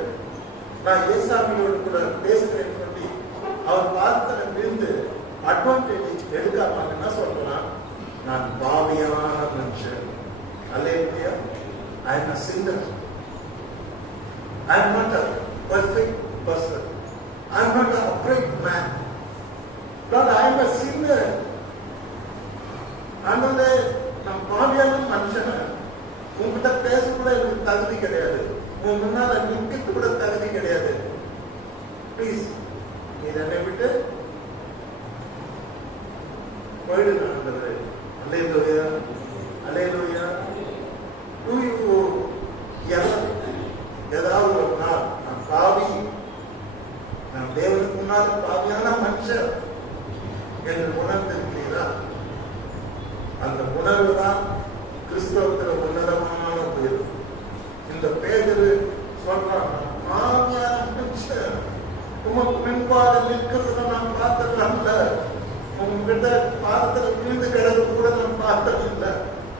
நான் ஏசாமியோடு கூட பேசுகிறேன் சொல்லி அவன் பாதத்துல விழுந்து அட்வான்டேஜ் எடுக்காம என்ன சொல்றான், நான் பாவியான மனுஷன். அல்லேலூயா. I am a sinner. I am not a perfect person. I am not a upright man. Lord, I am a sinner. ஆண்டவரே நான் பாவியான மனுஷன். உங்ககிட்ட பேச கூட எனக்கு தகுதி கிடையாது. உன் முன்னால நிற்க கூட தகுதி கிடையாது. ப்ளீஸ் நீ என்னை விட்டு போயிடுங்க ஆண்டவரே. அல்லேலூயா. அல்லேலூயா. ஏதாவது ஒரு நாள் நான் பாவி, நான் தேவனுக்கு முன்னால் பாவியான மனுஷன் என்று உணர்ந்திருக்கிறீரா? அந்த உணர்வு தான் கிறிஸ்தவத்துல உன்னதமான பேர். இந்த பேதரு சொல்றான், பாவியான மனுஷன், உமக்கு பின்பாக நிற்கிறத நான் பார்த்ததில்ல, உங்ககிட்ட பாதத்துல விழுந்து கிடக்கு கூட நான் பார்த்ததில்லை.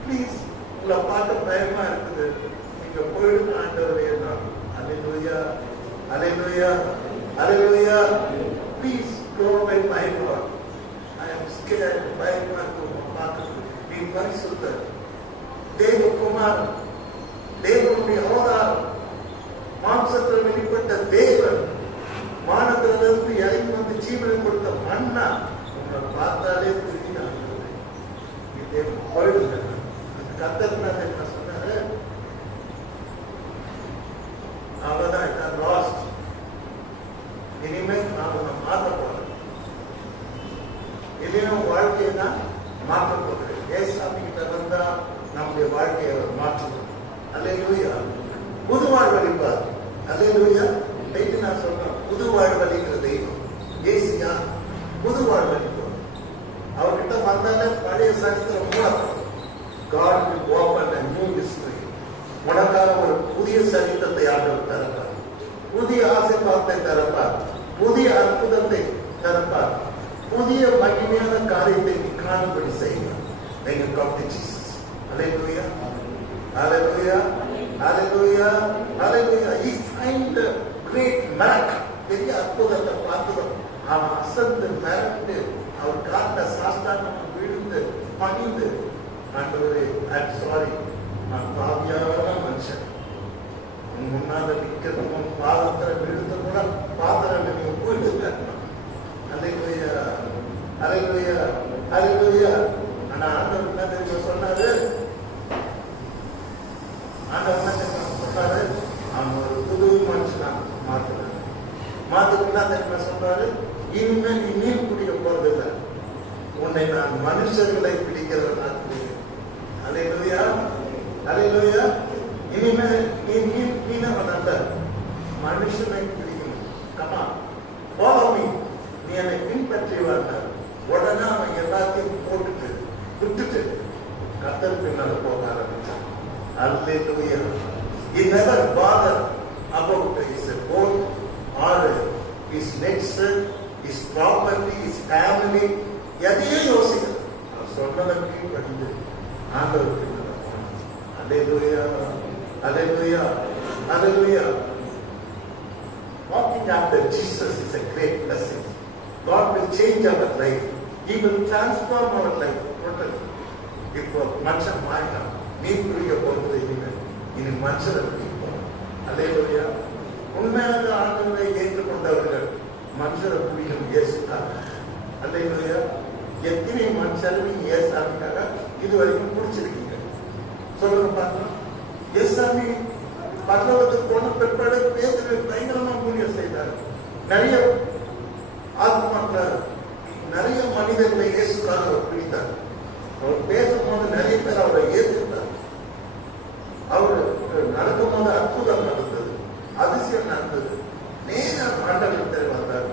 ப்ளீஸ் உங்களை பார்க்க பயமா இருக்குது, நீங்க போயிடுங்க ஆண்டவரே. அல்லேலூயா. அல்லேலூயா. அல்லேலூயா. Please go by my lord. I am scared பயமா இருக்கு பார்க்கிறது. நீ பரிசுத்தர், தேவகுமாரன், தேவனுடைய அவதாரம், மாம்சத்தில் வெளிப்பட்ட தேவன், வானத்திலிருந்து இறங்கி வந்து ஜீவனை கொடுத்த மன்னா உங்களை பார்த்தாலே தெரியும். போயிடுங்க. கத்தர்னால என்ன சொன்னாரு? அவ்வளவுதான், லாஸ்ட். இனிமேல் நான் உன்னை மாற்ற போறேன். இனியும் வாழ்க்கையை தான் மாற்ற போகிறேன். ஏசாமி கிட்ட வந்தா நம்முடைய வாழ்க்கையை மாற்றணும். அல்லேலூயா. புது வாழ்வழிப்பார். அல்லேலூயா. இன்னைக்கு நான் சொல்றேன், புது வாழ்வழிக்கிற தெய்வம் ஏசியா. புது வாழ்வழிப்பார். அவர்கிட்ட வந்தாலே பழைய சரித்திரம் மூலம் God will open a new history. உனக்காக ஒரு புதிய சரித்திரத்தை ஆண்டவர் தரப்பார். புதிய ஆசீர்வாதத்தை தரப்பார். புதிய அற்புதத்தை தரப்பார். புதிய மகிமையான காரியத்தை நீ காணும்படி செய்வார். When you come to Jesus. Hallelujah. Hallelujah. Hallelujah. Hallelujah. He find a great miracle. பெரிய அற்புதத்தை பார்க்கிறோம். அவன் அசந்து மிரண்டு அவர் காட்ட சாஸ்தான விழுந்து பணிந்து, ஆண்டவரே, ஐம் சாரி, நான் பாவியான மனுஷன், உன் முன்னால நிற்கிறது, உன் பாதத்தில் விழுந்து கூட பாத்திரம் நீங்க போயிட்டு. அல்லேலூயா. அல்லேலூயா. அல்லேலூயா. ஆனா ஆண்டவர் என்ன தெரியுமா சொன்னாரு? ஆண்டவர் என்ன சொன்னாரு? அவன் ஒரு புது மனுஷனா மாத்துறாரு. மாத்துக்குன்னா தெரியுமா சொல்றாரு? இனிமேல் நீ மீன் பிடிக்க போறதில்லை, உன்னை நான் மனுஷர்களை பிடிக்கிறவன். அல்லேலூயா. அல்லேலூயா. இனிமேல் நீ மீனவன் அல்ல, மனுஷனை பிடிக்கணும். கமா, ஃபாலோ மீ, நீ என்னை பின்பற்றி வந்தார். உடனே அவன் எல்லாத்தையும் போட்டுட்டு விட்டுட்டு கர்த்தர் பின்னால போக ஆரம்பிச்சான். அல்லேலூயா. He never bothered about his boat or his next, his property, his family. எதையும் யோசிக்கல. சொன்னதை கீழ்படிந்து ஆண்டவருக்கு. அல்லேலூயா. அல்லேலூயா. அல்லேலூயா. Walking after Jesus is a great blessing. God will change our life. He will transform our life totally. இப்போ மனுஷன் மாறினான். மீன் பிடிக்க போறது இனி மனுஷரை பிடிப்போம். அல்லேலூயா. உண்மையாக ஆண்டவரை ஏற்றுக்கொண்டவர்கள் மனுஷரை பிடிக்கும் இயேசுக்காக. அல்லேலூயா. எத்தனை மனுஷரும் ஏசாமிக்காக இதுவரைக்கும் பிடிச்சிருக்கீங்க? சொல்லுங்க பார்க்கலாம். ஏசாமி பரலோகத்துக்கு போன பிற்பாடு பேதுரு பயங்கரமா ஊழியம் செய்தார். நிறைய ஆத்மாக்கள், நிறைய மனிதர்களை இயேசுக்காக அவர் பிடித்தார். அவர் பேசும்போது நிறைய பேர் அவரை ஏற்றுத்தார். அவர் நடக்கும்போது அற்புதம் நடந்தது, அதிசயம் நடந்தது. நேரம் ஆண்டவர்கள் வந்தார்.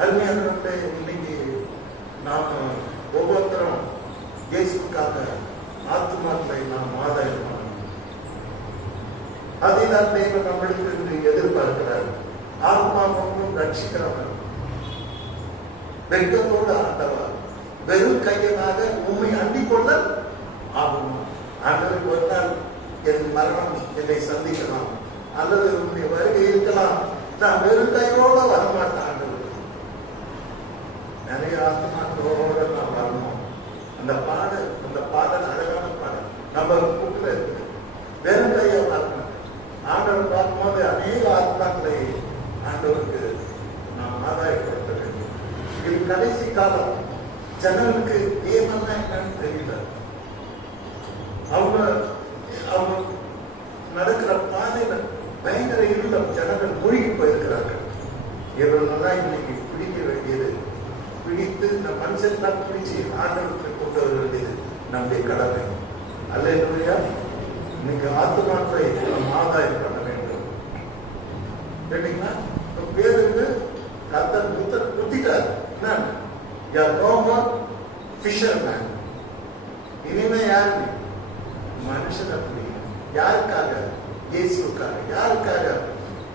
அருமையானவர்களே, இன்னைக்கு நாம் ஒவ்வொருத்தரும் இயேசுக்காக ஆத்மாக்களை நாம் ஆதாயம் பண்ணணும். அதைதான் தேவன் நம்மளுக்கு எதிர்பார்க்கிறார். ஆத்மா ஒன்றும் ரட்சிக்கிறவர். வெட்கத்தோடு ஆண்டவர் வெறும் கையனாக உண்மை அண்டிக் கொள்ள ஆகும். ஆண்டவருக்கு ஒரு நாள் என் மரணம் என்னை சந்திக்கலாம், அல்லது உன்னுடைய வருகை இருக்கலாம். நான் வெறும் கையோட வரமாட்டேன். ஆண்டவர் நிறைய ஆத்மாக்களோட நான் வரணும். அந்த பாடல் அழகான பாடல் நம்ம கூட்டுல இருக்கு. வெறும் கையை பார்க்கணும். ஆண்டவர் பார்க்கும்போது அநேக ஆத்மாக்களை ஆண்டவருக்கு நாம் ஆதாயப்படுத்த வேண்டும். இது கடைசி காலம். ஜனங்களுக்கு தேவன்னா என்னன்னு தெரியல. அவங்க நடக்கிற பாதையில பயங்கர இருளம், ஜனங்கள் மூழ்கி போயிருக்கிறார்கள். இவர்களெல்லாம் இன்னைக்கு பிடிக்க வேண்டியது, பிடித்து இந்த மனுஷன் தான் பிடிச்சி ஆண்டவருக்கு கொண்டு வர வேண்டியது நம்முடைய கடமை. அல்லேலூயா. இன்னைக்கு ஆத்துமாக்களை நாம் ஆதாயம் பண்ண வேண்டும். கேட்டீங்கன்னா பேருக்கு கர்த்தர் குத்திட்டார். ஃபிஷர்மேன். இனிமே யாரு? மனுஷன். அப்படி யாருக்காக? இயேசுக்காக. யாருக்காக?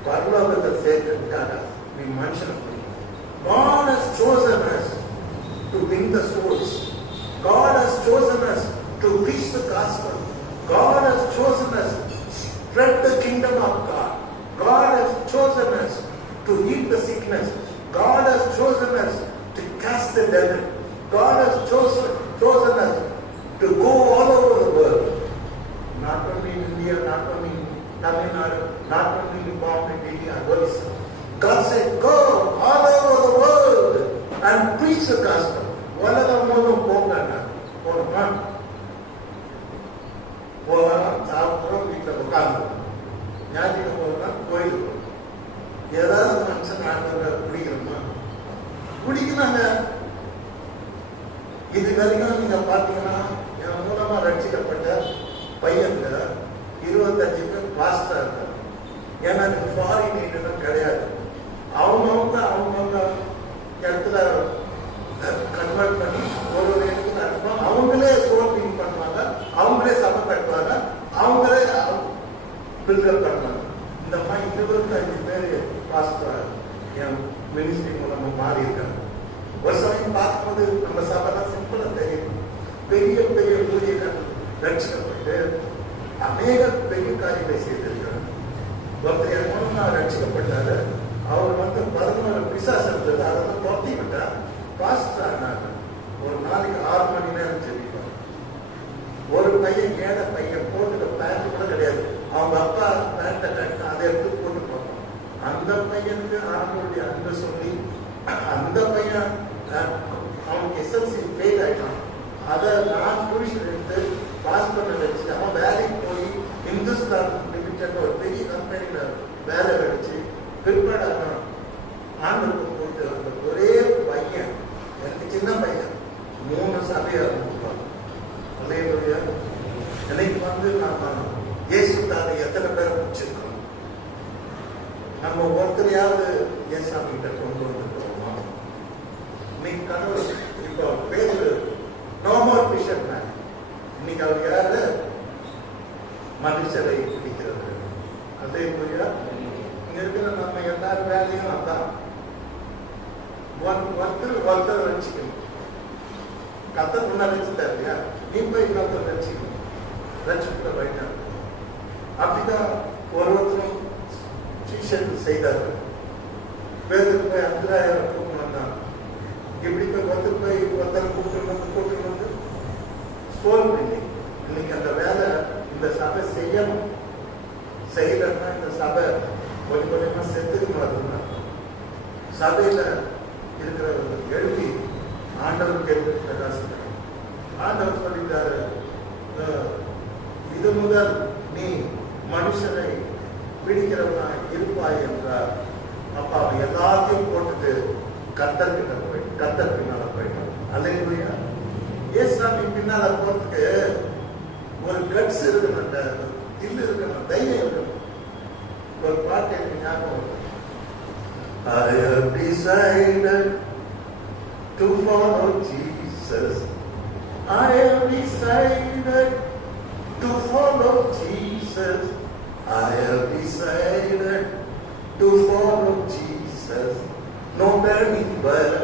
பரலோகத்தை சேர்க்கிறதுக்காக நீ மனுஷனை பிடிக்கும். God has chosen us to win the souls. God has chosen us to preach the gospel. God has chosen us to spread the kingdom of God. God has chosen us to heal the sickness. God has chosen us to cast the devil. God has chosen us to go all over the world. சாப்பிட்றோம், வீட்டில் உட்காந்துருக்கோம். ஞாயிற்றுக்கிழமை கோயிலுக்கு ஏதாவது மனுஷன் ஆண்டவரை குடிக்கிறோமா? குடிக்கிறாங்க. இது வரைக்கும் நீங்க பாத்தீங்கன்னா என் மூலமா ரட்சிக்கப்பட்ட பையன்ல 25 பேர் பாஸ்டா இருக்காங்க. ஏன்னா எனக்கு ஃபாரின் எய்டெல்லாம் கிடையாது. அவங்கவுங்க இடத்துல கன்வெர்ட் பண்ணி ஒரு இடத்துக்கு அனுப்பணும். அவங்களே சோப்பிங் பண்ணுவாங்க, அவங்களே சபை கட்டுவாங்க, அவங்களே பில்டப் பண்ணுவாங்க. இந்த மாதிரி 25 பேர் பாஸ்டர் என் மினிஸ்ட்ரி மூலமா மாறி இருக்காங்க. ஒரு சமயம் பார்க்கும்போது நம்ம சபைலாம் சிம்பிளா தெரியும். பெரிய பெரிய ஊழியர்கள் ரட்சிக்கப்பட்டு அநேக பெரிய காரியங்களை செய்திருக்கிறார். ஒருத்தர் என் மூலம் நான் ரட்சிக்கப்பட்டாரு. அவர் 11 பிசாசு இருந்தது, அதெல்லாம் துரத்தி விட்டார். பாஸ்டர் ஆனாங்க. ஒரு நாளைக்கு 6 மணி நேரம் ஜெபிப்பார். ஒரு பையன், ஏழை பையன், போட்டுக்க பேண்ட் கூட கிடையாது. அவங்க அப்பா பேண்ட்டை கட்டினா அதை எடுத்து போட்டு போவான். அந்த பையனுக்கு ஆண்டவருடைய அன்பு சொல்லி அந்த பையன் அவனுக்கு எஸ்எல்சி ஃபெயில் ஆயிட்டான். அதை நான் டியூஷன் எடுத்து பாஸ் பண்ண வச்சு அவன் வேலைக்கு போய் இந்துஸ்தான் லிமிடெட் ஒரு பெரிய கம்பெனியில வேலை வச்சு ப்ரிப்பேர்ட் ஆனான். ஆண்டவருக்கு போட்டு அந்த ஒரே பையன், எனக்கு சின்ன பையன், 3 சபையை ஆரம்பிப்பான். அதேபடியா இன்னைக்கு நாம இயேசு தானே எத்தனை பேரை முடிச்சிருக்கோம்? நம்ம ஒருத்தரையாவது ஏசாமி கிட்ட கொண்டு வந்துருக்கோமா? இன்னைக்கு கடவுள் இப்போ பேரு நோமோர் பிஷப் மேன். இன்னைக்கு அவர் யாரு? மனுஷரை பிடிக்கிறது. அதே போல இங்க இருக்கிற நம்ம எல்லாரும் வேலையும் அதான். ஒருத்தர் வச்சுக்கணும். கத்த முன்னா வச்சுட்டா இல்லையா? நீ போய் இன்னொருத்தர் வச்சுக்கணும். வச்சுக்கிட்ட பையன் அப்படிதான் ஒருத்தரும் சீஷர்கள் செய்தார்கள். பேருக்கு போய் 5000 கூப்பிட்டு தான் இப்படி போய் ஒருத்தர் கூப்பிட்டு வந்து ஸ்கோல் பண்ணி இன்னைக்கு அந்த வேலை இந்த சபை செய்யணும். செய்யலன்னா இந்த சபை கொஞ்சம் கொஞ்சமா செத்துக்கு மாதிரினா சபையில இருக்கிறவர்கள் எழுதி ஆண்டவர் கேள்வி பிரகாசிக்கிறார். ஆண்டவர் சொல்லிட்டாரு, இது முதல் நீ மனுஷனை பிடிக்கிறவனா இருப்பாய் என்றார். அப்ப அவன் எல்லாத்தையும் போட்டுட்டு கர்த்தர் பின்னால போயிட்டான். அல்லேலூயா. ஏசாமி பின்னால போறதுக்கு ஒரு கட்ஸ் இருக்கணும், தில்லு இருக்கணும், தைரியம் இருக்கணும். ஒரு பாட்டு எனக்கு ஞாபகம், I have decided to follow Jesus. I have decided to follow Jesus. I have decided to follow Jesus. No turning back,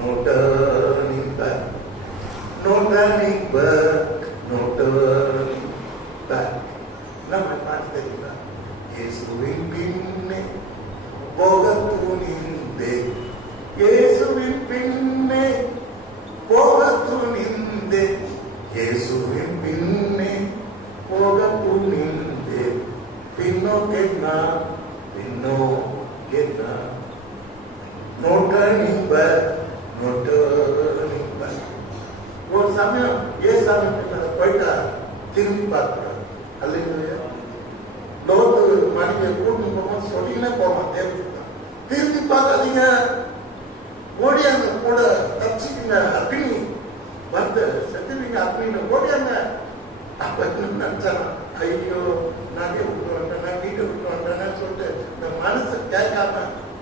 no turning back, no turning back, no turning back. நம்ம பாட்டு தெரியுமா? இயேசுவின் பின்னே போக துணிந்தே, இயேசுவின் பின்னே போக துணிந்தே, இயேசுவின் பின்னே போக துணிந்தே, பின்னோக்கென்னா பின்னோக்கென்னா, no turning back, no turning back. ஒரு சமயம் ஏசாமி போயிட்டா திரும்பி பார்க்கிறார். அல்லேலூயா. லோத்து மனித கூட்டு போகும்போது சொல்லினே போவான் தேவனுக்கு, திரும்பி பார்க்காதீங்க, ஓடியாங்க, கூட தப்பிச்சுக்குங்க, அக்னி வந்து செத்துவீங்க, அக்னின்னு ஓடியாங்க. அப்ப நினைச்சானா, ஐயோ நான் விட்டு வந்தேன், வீட்டை விட்டு வந்தேன்னு சொல்லிட்டு இந்த மனசு கேட்காம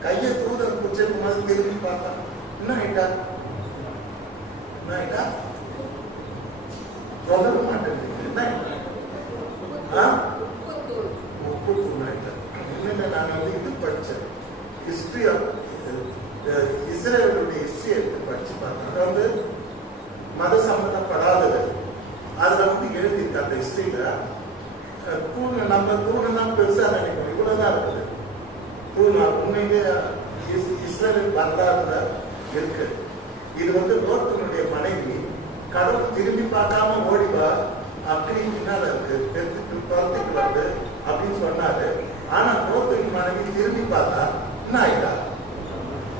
கையை தூதர் பிடிச்சிருக்கும் போது திரும்பி பார்த்தான். என்ன ஆயிட்டா சொல்ல மாட்டேன். என்ன உப்பு தூண் ஆயிட்டா. நான் இது படிச்சேன், ஹிஸ்டரி ஆஃப் இஸ்ரேலுடைய ஹிஸ்டரி எடுத்து படிச்சு பார்த்தேன். அதாவது மத சம்பந்தப்படாதது அதுல எழுதியிருக்கு. அந்த ஹிஸ்டரியில தூண், நம்ம தூணெல்லாம் பெருசா நினைக்கணும், இவ்வளவுதான் இருக்குது தூண். உண்மையிலே இஸ்ரேல் வரலாறுல இருக்கு. இது லோத்தினுடைய மனைவி, கடவுள் திரும்பி பார்க்காம ஓடிவா, அக்னி பின்னால இருக்கு, துரத்துக்கு வருது அப்படின்னு சொன்னாரு. ஆனா லோத்தின் மனைவி திரும்பி பார்த்தா என்ன ஆயிட்டா?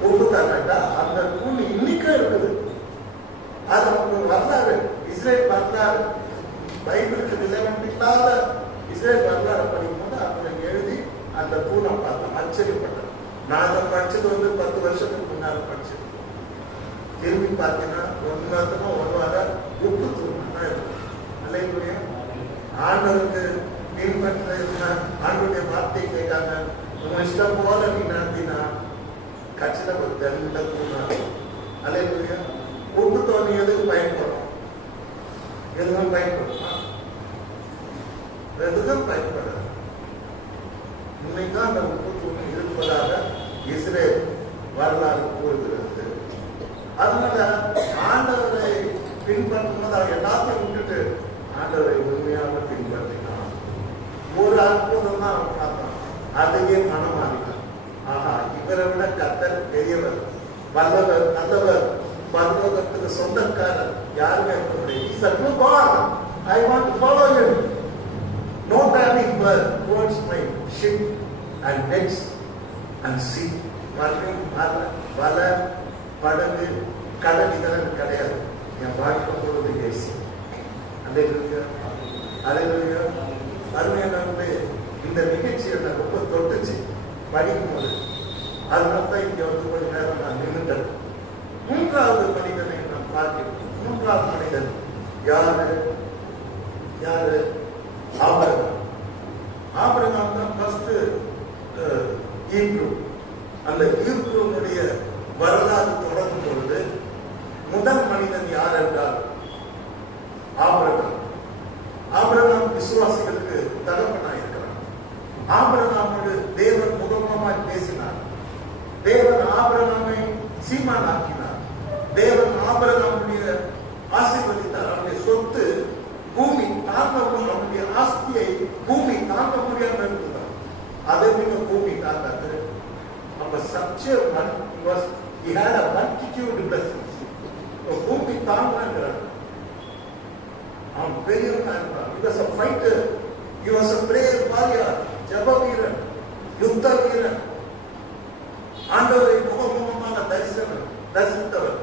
ஒப்புதானாட்டா. அந்த தூண் இன்னைக்கும் இருக்குது. அது வரலாறு, இஸ்ரேல் வரலாறு. பைபிளுக்கு ரிலவெண்ட் இல்லாத இஸ்ரேல் வரலாறு படிக்கும் போது அப்புறம் எழுதி அந்த தூணை பார்த்தேன், ஆச்சரியப்பட்டேன். நான் அதை படிச்சது 10 வருஷத்துக்கு முன்னால படிச்சது. திரும்பி பார்த்தீங்கன்னா ஒன்னத்தமா ஒருவாத உப்பு தூணா இருக்கும். அல்லேலூயா. ஆண்டவருக்கு பின்பற்ற ஆண்டவருடைய வார்த்தை கேட்காங்க, உன் இஷ்டம் போல நீ நடத்தினா கட்சியில ஒரு தெல்ல தூணா இருக்கும். அல்லேலூயா. உப்பு தோணி எதுக்கு பயன்படும்? எதுவும் பயன்படுமா? எதுக்கும் பயன்படாது. இன்னைக்குதான் அந்த உப்பு தூண் இருப்பதாக இஸ்ரேல் வரலாறு கூறுகிறது. அதனால ஆண்டவரை பின்பற்றும்போது அவர் எல்லாத்தையும் விட்டுட்டு ஆண்டவரை உண்மையாக பின்பற்றினான். ஒரு அற்புதம் தான் அவன் பார்த்தான், அதையே மனம் மாறினான். ஆஹா, இவரை விட கர்த்தர் பெரியவர், வல்லவர், நல்லவர், பரலோகத்துக்கு சொந்தக்காரர் யாருமே இருக்க முடியும். He's a true God. I want to follow him. No turning towards my ship and nets and sea. வல, படகு, கடல் இதெல்லாம் கிடையாது. என் வாழ்க்கை பொழுது இயேசு. அல்லேலூயா. அல்லேலூயா. அருமையானவர்களே, இந்த நிகழ்ச்சியை நான் ரொம்ப தொட்டுச்சு படிக்கும் போது. அதனால தான் இங்க கொஞ்ச நேரம் நான் நின்றுட்டேன். 3வது மனிதனை நாம் பார்க்கிறோம். 3வது மனிதன் யாரு? ஆபிரகாம். ஆபிரகாம் தான் ஃபர்ஸ்ட் ஈப்ரூ. அந்த ஈப்ரூனுடைய வரலாறு தொடரும் பொழுது முதல் மனிதன் யார் என்றால் ஆபிரகாம். ஆபிரகாம் விசுவாசிகளுக்கு தகப்பனாயிருக்கிறார். ஆபிரகாமோடு தேவன் முகமுகமாய் பேசினார். தேவன் ஆபிரகாமை சீமான் ஆக்கினார். தேவன் ஆபிரகாமுடைய ஆசீர்வதித்தார். அவனுடைய சொத்து பூமி தாங்க, அவனுடைய ஆஸ்தியை பூமி தாங்க முடியாமல் இருந்தார். அதை மிக பூமி தாங்காது. அப்ப he had a multitude blessings. பூமி தாங்கிறார். அவன் பெரியவனா இருந்தான். He was a fighter. He was a prayer warrior. ஜெப வீரன், யுத்த வீரன், ஆண்டவரை முகமுகமாக தரிசித்தவர்,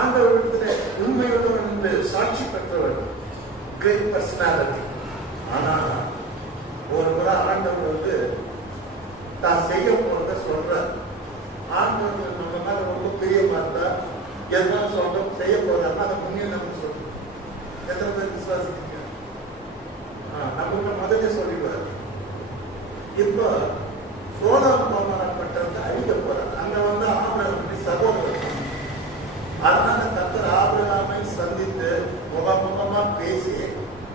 ஆண்டவரிடத்திலே உண்மையுள்ளவன் என்று சாட்சி பெற்றவர், கிரேட் பர்சனாலிட்டி. ஆனா ஒரு முறை ஆண்டவர் தான் செய்ய போறத சொல்றார். ஆண்டவர் நம்ம மேல ரொம்ப பிரியமா இருந்தா என்ன சொல்றோம் செய்ய போறாருன்னா அதை முன்னே நம்ம சொல்றோம். எத்தனை பேர் விசுவாசிக்கிறீங்க? நம்ம முதல்ல சொல்லிடுவார். இப்போ சோதம் கோமரப்பட்டவங்க அழிக்க போறாங்க. அங்க ஆபிரகாமுடைய சகோதரர். அதனால கர்த்தர் ஆபிரகாமை சந்தித்து முகமுகமா பேசி,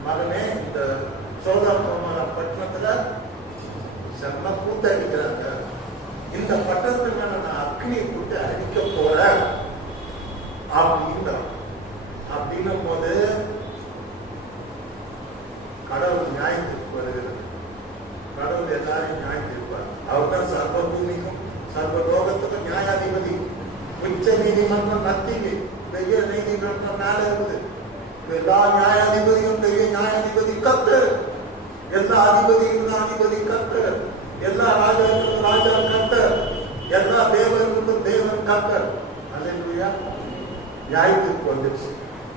மகனே இந்த சோதம் கோமர பட்டணத்துல செம்ம கூத்தடிக்கிறாங்க, இந்த பட்டணத்துல நான் அக்னியை கூட்டு அடிக்க போறேன் அப்படின்னும் போது கடவுள் நியாயத்திற்கு வருகிறது. கடவுள் எல்லாரையும் நியாயத்திருப்பார். அவர் தான் சர்வ பூமிக்கும் சர்வ லோகத்துக்கும் நியாயாதிபதி. உச்ச நீதிமன்றம் நத்திக்கு பெரிய நீதிமன்றம் மேல இருக்குது. எல்லா நியாயாதிபதியும் பெரிய நியாயாதிபதி கர்த்தர். எல்லா அதிபதியும் அதிபதி கர்த்தர். எல்லா ராஜாவுக்கும் ராஜா கர்த்தர். எல்லா தேவனுக்கும் தேவன் கர்த்தர். அல்லேலூயா. நியாயத்திற்கு வந்துச்சு.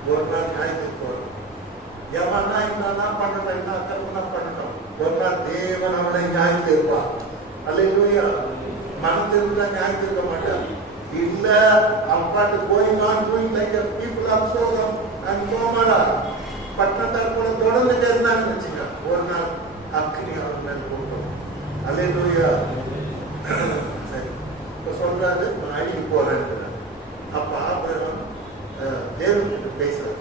ஒரு நாள் நியாயத்திற்கு வரும். எவனா என்ன பண்ணட்டும், என்ன கற்பனை பண்ணட்டும், ஒரு நாள் தேவன் அவனை நியாயத்திருப்பார். அல்லேலூயா. மனத்திருந்தா நியாயத்திருக்க மாட்டார். இல்ல அப்பாட்டு going on going like a people of Sodom and Gomorrah பட்டணத்தார் கூட தொடர்ந்துட்டே இருந்தாங்கன்னு வச்சுங்க, ஒரு நாள் அக்னி அவன் மேல கொடுக்கும். அல்லேலூயா. சரி, இப்ப சொல்றாரு நான் அழிக்க போறேன். அப்ப ஆபிரகாம் தேவன்கிட்ட பேசுறாரு.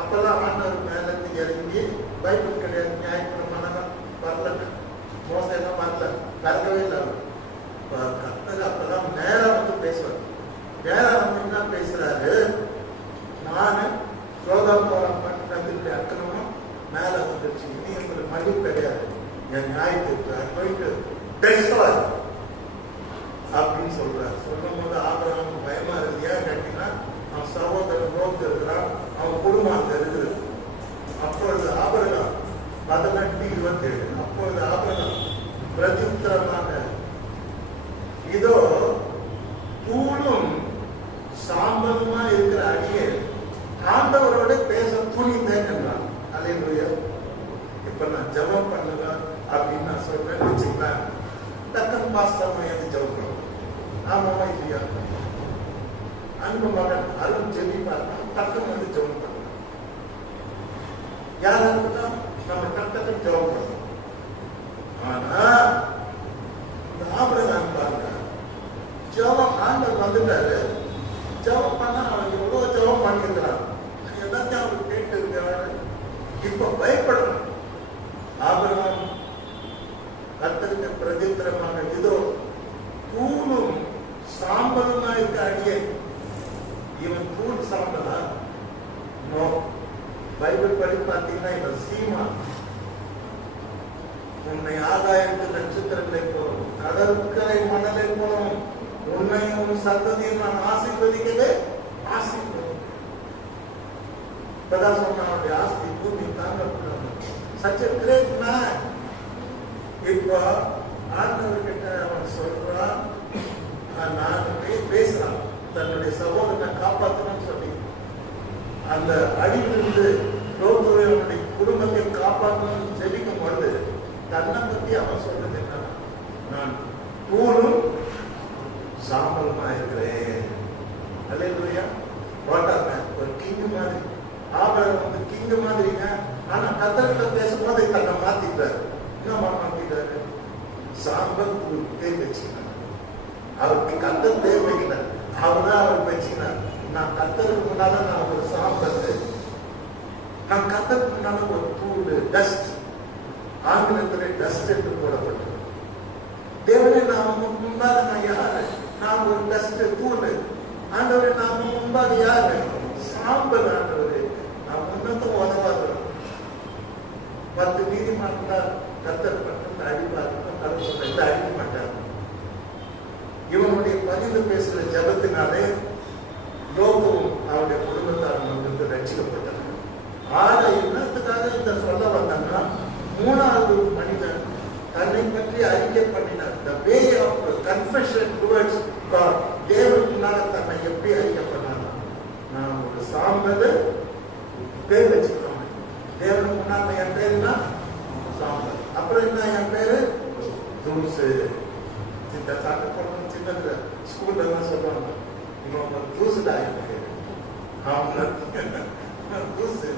அப்பெல்லாம் ஆண்டவர் மேல இருந்து இறங்கி பைபிள் கிடையாது, நியாயப்பிரமாணம் வரல, மோசம் எல்லாம் வரல, கறக்கவே இல்லை. கர்த்தர் அப்பெல்லாம் நேரம் பேசுவார். நேரம் என்ன பேசுறாரு, நானு சோதனை அக்கனமும் மேல வந்துருச்சு, இனி உங்களுக்கு மகிழ்வு கிடையாது, என் நியாயத்திற்கு போயிட்டு பேசுவார் அப்படின்னு சொல்றாரு. சொல்லும் போது ஆபிரகாமுக்கு பயமா இருக்கு. ஏன் கேட்டீங்கன்னா அவன் சகோதரன் ரோத்து இருக்கிறான், அவன் குடும்பம் அங்க இருக்குது. அப்பொழுது ஆபிரகாம் 18:27 அப்பொழுது ஆபிரகாம் பிரதியுத்தரமாக, இதோ தூளும் சாம்பலுமா இருக்கிற அடியே ஆண்டவரோட பேச துணிந்தேன் என்றான். அல்லேலூயா. இப்ப நான் ஜெபம் பண்ணுவேன் அப்படின்னு நான் சொல்றேன்னு வச்சுக்கலாம், டக்குன்னு பாஸ்டர் மையத்தை ஜெபம் பண்ணுவேன். ஆமாவா இல்லையா? அன்பு மகன் அருண் ஜெபிப்பாருன்னா டக்குன்னு வந்து ஜெபம் பண்ணுவேன். யாராருக்குன்னா நம்ம டக்குன்னு ஜெபம் பண்ணுவோம். ஆனா இந்த ஆபிரகாம் பாருங்க, ஜெபம் ஆண்டவர் வந்துட்டாரு, ஜெபம் பண்ணா அவன் எவ்வளவு ஜெபம் பண்ணிருக்கிறான், எல்லாத்தையும் அவர் கேட்டு இருக்கிறாரு. இப்ப பயப்படுறான். ஆபிரகாம் கர்த்தருக்கு பிரதித்திரமாக, இதோ தூளும் சாம்பலுமா இருக்க அடியே. இவன் தூள் சாம்பலா? நோ. பைபிள் படி பார்த்தீங்கன்னா இவன் சீமா. உன்னை ஆகாயத்து நட்சத்திரங்களை போலும், கடற்கரை மணலை போலும், உன்னையும் சந்ததியும் நான் ஆசீர்வதிக்கவே ஆசீர்வதிக்கிறேன். இப்பதான் சொன்ன அவனுடைய ஆஸ்தி பூமி தாங்கக்கூடாது. Such a great man. இப்போ ஆண்டவர்கிட்ட அவன் சொல்றான், நான் பேசுறான், தன்னுடைய சகோதரனை காப்பாற்றணும்னு சொல்லி அந்த அடியிலிருந்து அவனுடைய குடும்பத்தை காப்பாற்றணும்னு ஜெபிக்கும் பொழுது தன்னை பத்தி அவன் சொல்றது என்னன்னா, நான் தூளும் சாம்பலுமா இருக்கிறேன். அல்லேலூயா. வாட்டார் ஒரு கிங் மாதிரி. ஆபிரகாம் வந்து கிங் மாதிரிங்க. ஆனா கர்த்தர்கிட்ட பேசும்போது தன்னை மாத்திட்டாரு. என்ன மாத்திட்டாரு? சாம்பல் தூள் பேர் வச்சுக்கினார். அவருக்கு கர்த்தர் பேர் வைக்கிறார். அவர்தான் அவர் வச்சுக்கினார். நான் கர்த்தருக்கு முன்னால நான் ஒரு சாம்பல், நான் கர்த்தருக்கு முன்னால ஒரு தூள், டஸ்ட். ஆங்கிலத்திலே டஸ்ட் என்று போடப்பட்டது. தேவனே நாம முன்பாக நான் யாரு? நான் ஒரு டஸ்ட், தூள். ஆண்டவரே நாம முன்பாக யாரு? சாம்பல். ஆண்டவரே நான் முன்னத்தும் உதவாதுறோம். 10 நீதிமன்றம் கர்த்தர் மட்டும் அடிப்பாருன்னு கடவுள் எந்த அடிக்க மாட்டார். இவனுடைய பதிவு பேசுகிற ஜபத்தினாலே லோகமும் அவருடைய குடும்பத்தாரும் வந்து ரட்சிக்கப்பட்டனர். ஆக என்னத்துக்காக இந்த சொல்ல வந்தாங்கன்னா, 3வது மனிதன் தன்னை பற்றி அறிக்கை பண்ணினார். The way of confession towards God. தேவனுக்கு முன்னால தன்னை எப்படி அறிக்கை பண்ணாங்க? நான் ஒரு சாம்பல் பேர் வச்சுக்கிறோம். தேவனுக்கு முன்னால என் பேருனா சாம்பல். அப்புறம் என்ன என் பேரு? தூசு. சின்ன சாட்டு போடணும். சின்னதுல ஸ்கூல்ல எல்லாம் சொல்லுவாங்க, இவன் தூசுடா என் பேரு. தூசு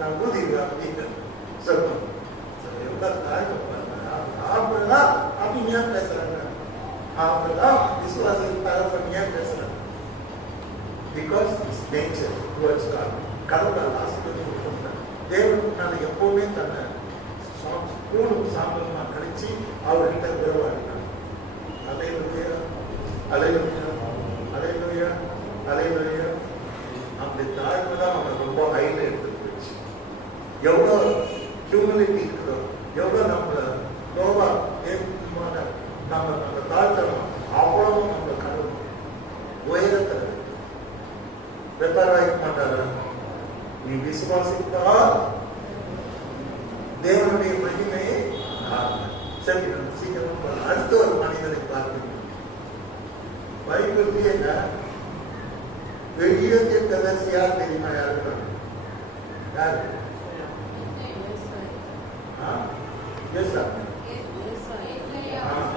நான் ஊதிடுவேன் அப்படின்னு சொல்லுவாங்க. எவ்வளவு தாழ்வு அப்படின்னு ஏன் பேசுறாங்க? அவங்கெல்லாம் விசுவாசத்துக்காக ஏன் பேசுறாங்க? Because it's nature towards God. கடவுளால் ஆசீர்வதிக்க தேவனுக்கு நான் எப்பவுமே தன்னை கூடும் சாம்பலமா கழிச்சு அவர்கிட்ட விரவாடினார். அலையிலுயா அலையிலுயா அலையிலுயா அலையிலுயா. அப்படி தாழ்வுதான் அவனை ரொம்ப ஹைல எடுத்துட்டு போயிடுச்சு. எவ்வளோ ஹியூமிலிட்டி இருக்கிறோம், எவ்வளோ நம்மள லோவா நம்ம தாழ்த்தணும், அவ்வளவு நம்ம கடவுள் உயரத்தை வெப்பாராய்க்க மாட்டாரா? நீ விசுவாசித்தால் தேவனுடைய மகிமையை சரி. நம்ம சீக்கிரம் அடுத்த ஒரு மனிதனை பார்க்கணும். பைபிள்லயே வெளிய தீர்க்கதரிசி யார் தெரியுமா? யாருக்கு? யாரு?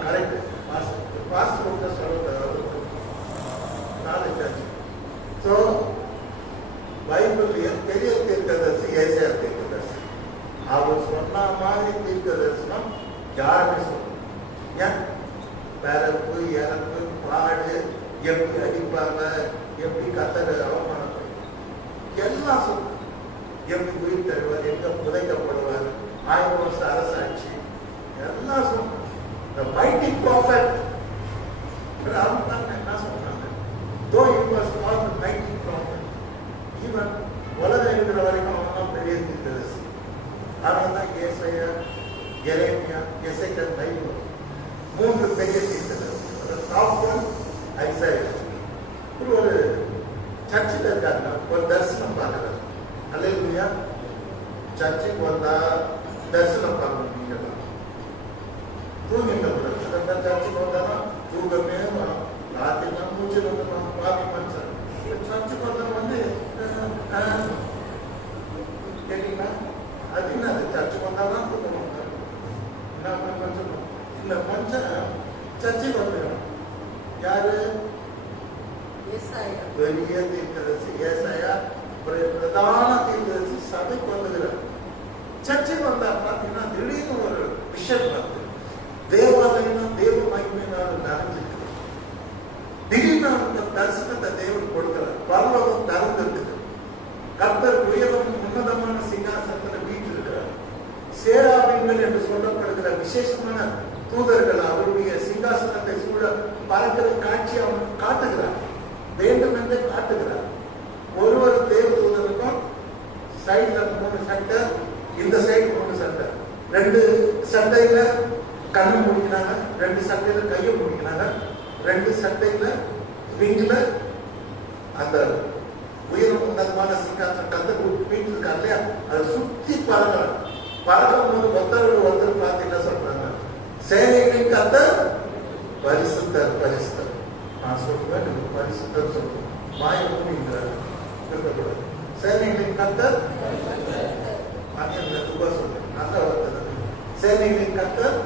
கரெக்ட். பாஸ்டர் சொல்றது நாலேஜ் ஆச்சு. ஸோ பைபிள்லயே பெரிய தீர்க்கதரிசி ஏசாயா தீர்க்கதரிசி. அவர் சொன்ன மாதிரி தீர்க்க தரிசனம் யாருமே சொல்லணும். ஏன்? பிறப்பு இறப்பு பாடு எப்படி அடிப்பாங்க, எப்படி கத்தரை அவமானம் எல்லாம் சொல்லும். எப்படி உயிர் தருவார், எங்க புதைக்கப்படுவார், 1000 வருஷம் அரசாட்சி எல்லாம் சொல்லும். The mighty prophet. என்ன சொன்னாங்க? Though he was called the mighty prophet, even உலகம் இருக்கிற வரைக்கும் அவன் பெரிய தீர்க்கதரிசி. அதனால்தான் ஏசாயா, எரேமியா, எசேக்கியேல், பைபிள் 3 பெரிய தீர்க்கதரிசி. Top one Isaiah. ஒரு சர்ச்சில் இருக்காங்க, ஒரு தரிசனம் பார்க்கிறார். அல்லேலூயா. சர்ச்சுக்கு வந்தா தரிசனம் பார்க்கணும். நீங்க தூங்கிட்ட கூட சர்ச்சுக்கு வந்தாலும் தூக்கமே வரும். ராத்திரி மூச்சு வந்து பாதி மனுஷன் சர்ச்சுக்கு வந்தா வந்து கேட்டீங்கன்னா அது என்ன? சர்ச்சுக்கு வந்தாலும் இந்த மனுஷன் சர்ச்சைக்கு வந்துடுறான். யாரு? பெரிய தீர்க்கதரிசி ஏசாயா, பிரதான தீர்க்கதரிசி சபைக்கு வந்துகிறார். சர்ச்சைக்கு வந்தா பாத்தீங்கன்னா திடீர்னு ஒரு விஷயம் வந்து தேவாலயம் தேவ மகிமையினால் நிறைஞ்சிருக்கு. திடீர்னு அந்த தரிசனத்தை தேவன் கொடுக்கிறார். பரலோகம் திறந்திருக்குது. கர்த்தர் உயரம் உன்னதமான சிங்காசனத்தில் வீற்றிருக்கிறார். சேராபீன்கள் என்று சொல்லப்படுகிற விசேஷமான தூதர்கள் அவருடைய சிங்காசனத்தை சூழ பறக்கிற காட்சி அவன் காட்டுகிறார். வேண்டும் என்று காட்டுகிறார். ஒரு தேவ தூதனுக்கும் சைட்ல 3 சட்டை, இந்த சைடு 3 சட்டை, 2 சட்டையில கண்ணு முடிக்கிறாங்க, 2 சட்டையில கையை முடிக்கிறாங்க, 2 சட்டையில விங்கில அந்த உயரம் உன்னதமான சிங்காசனம் கத்த வீட்டு இருக்கா இல்லையா, அதை சுத்தி பறக்கிறாங்க. பறக்கும் போது ஒருத்தர் பார்த்து என்ன சொல்றாங்க? சேனைகளின் கர்த்தர் பரிசுத்தர், பரிசுத்தர். நான் சொல்லுவேன், நீங்க பரிசுத்தர் சொல்லுவேன். மாயமும் இருக்கக்கூடாது. சேனைகளின் கர்த்தர் சொல்றேன். நல்ல வார்த்தை. சேனைகளின் கர்த்தர்,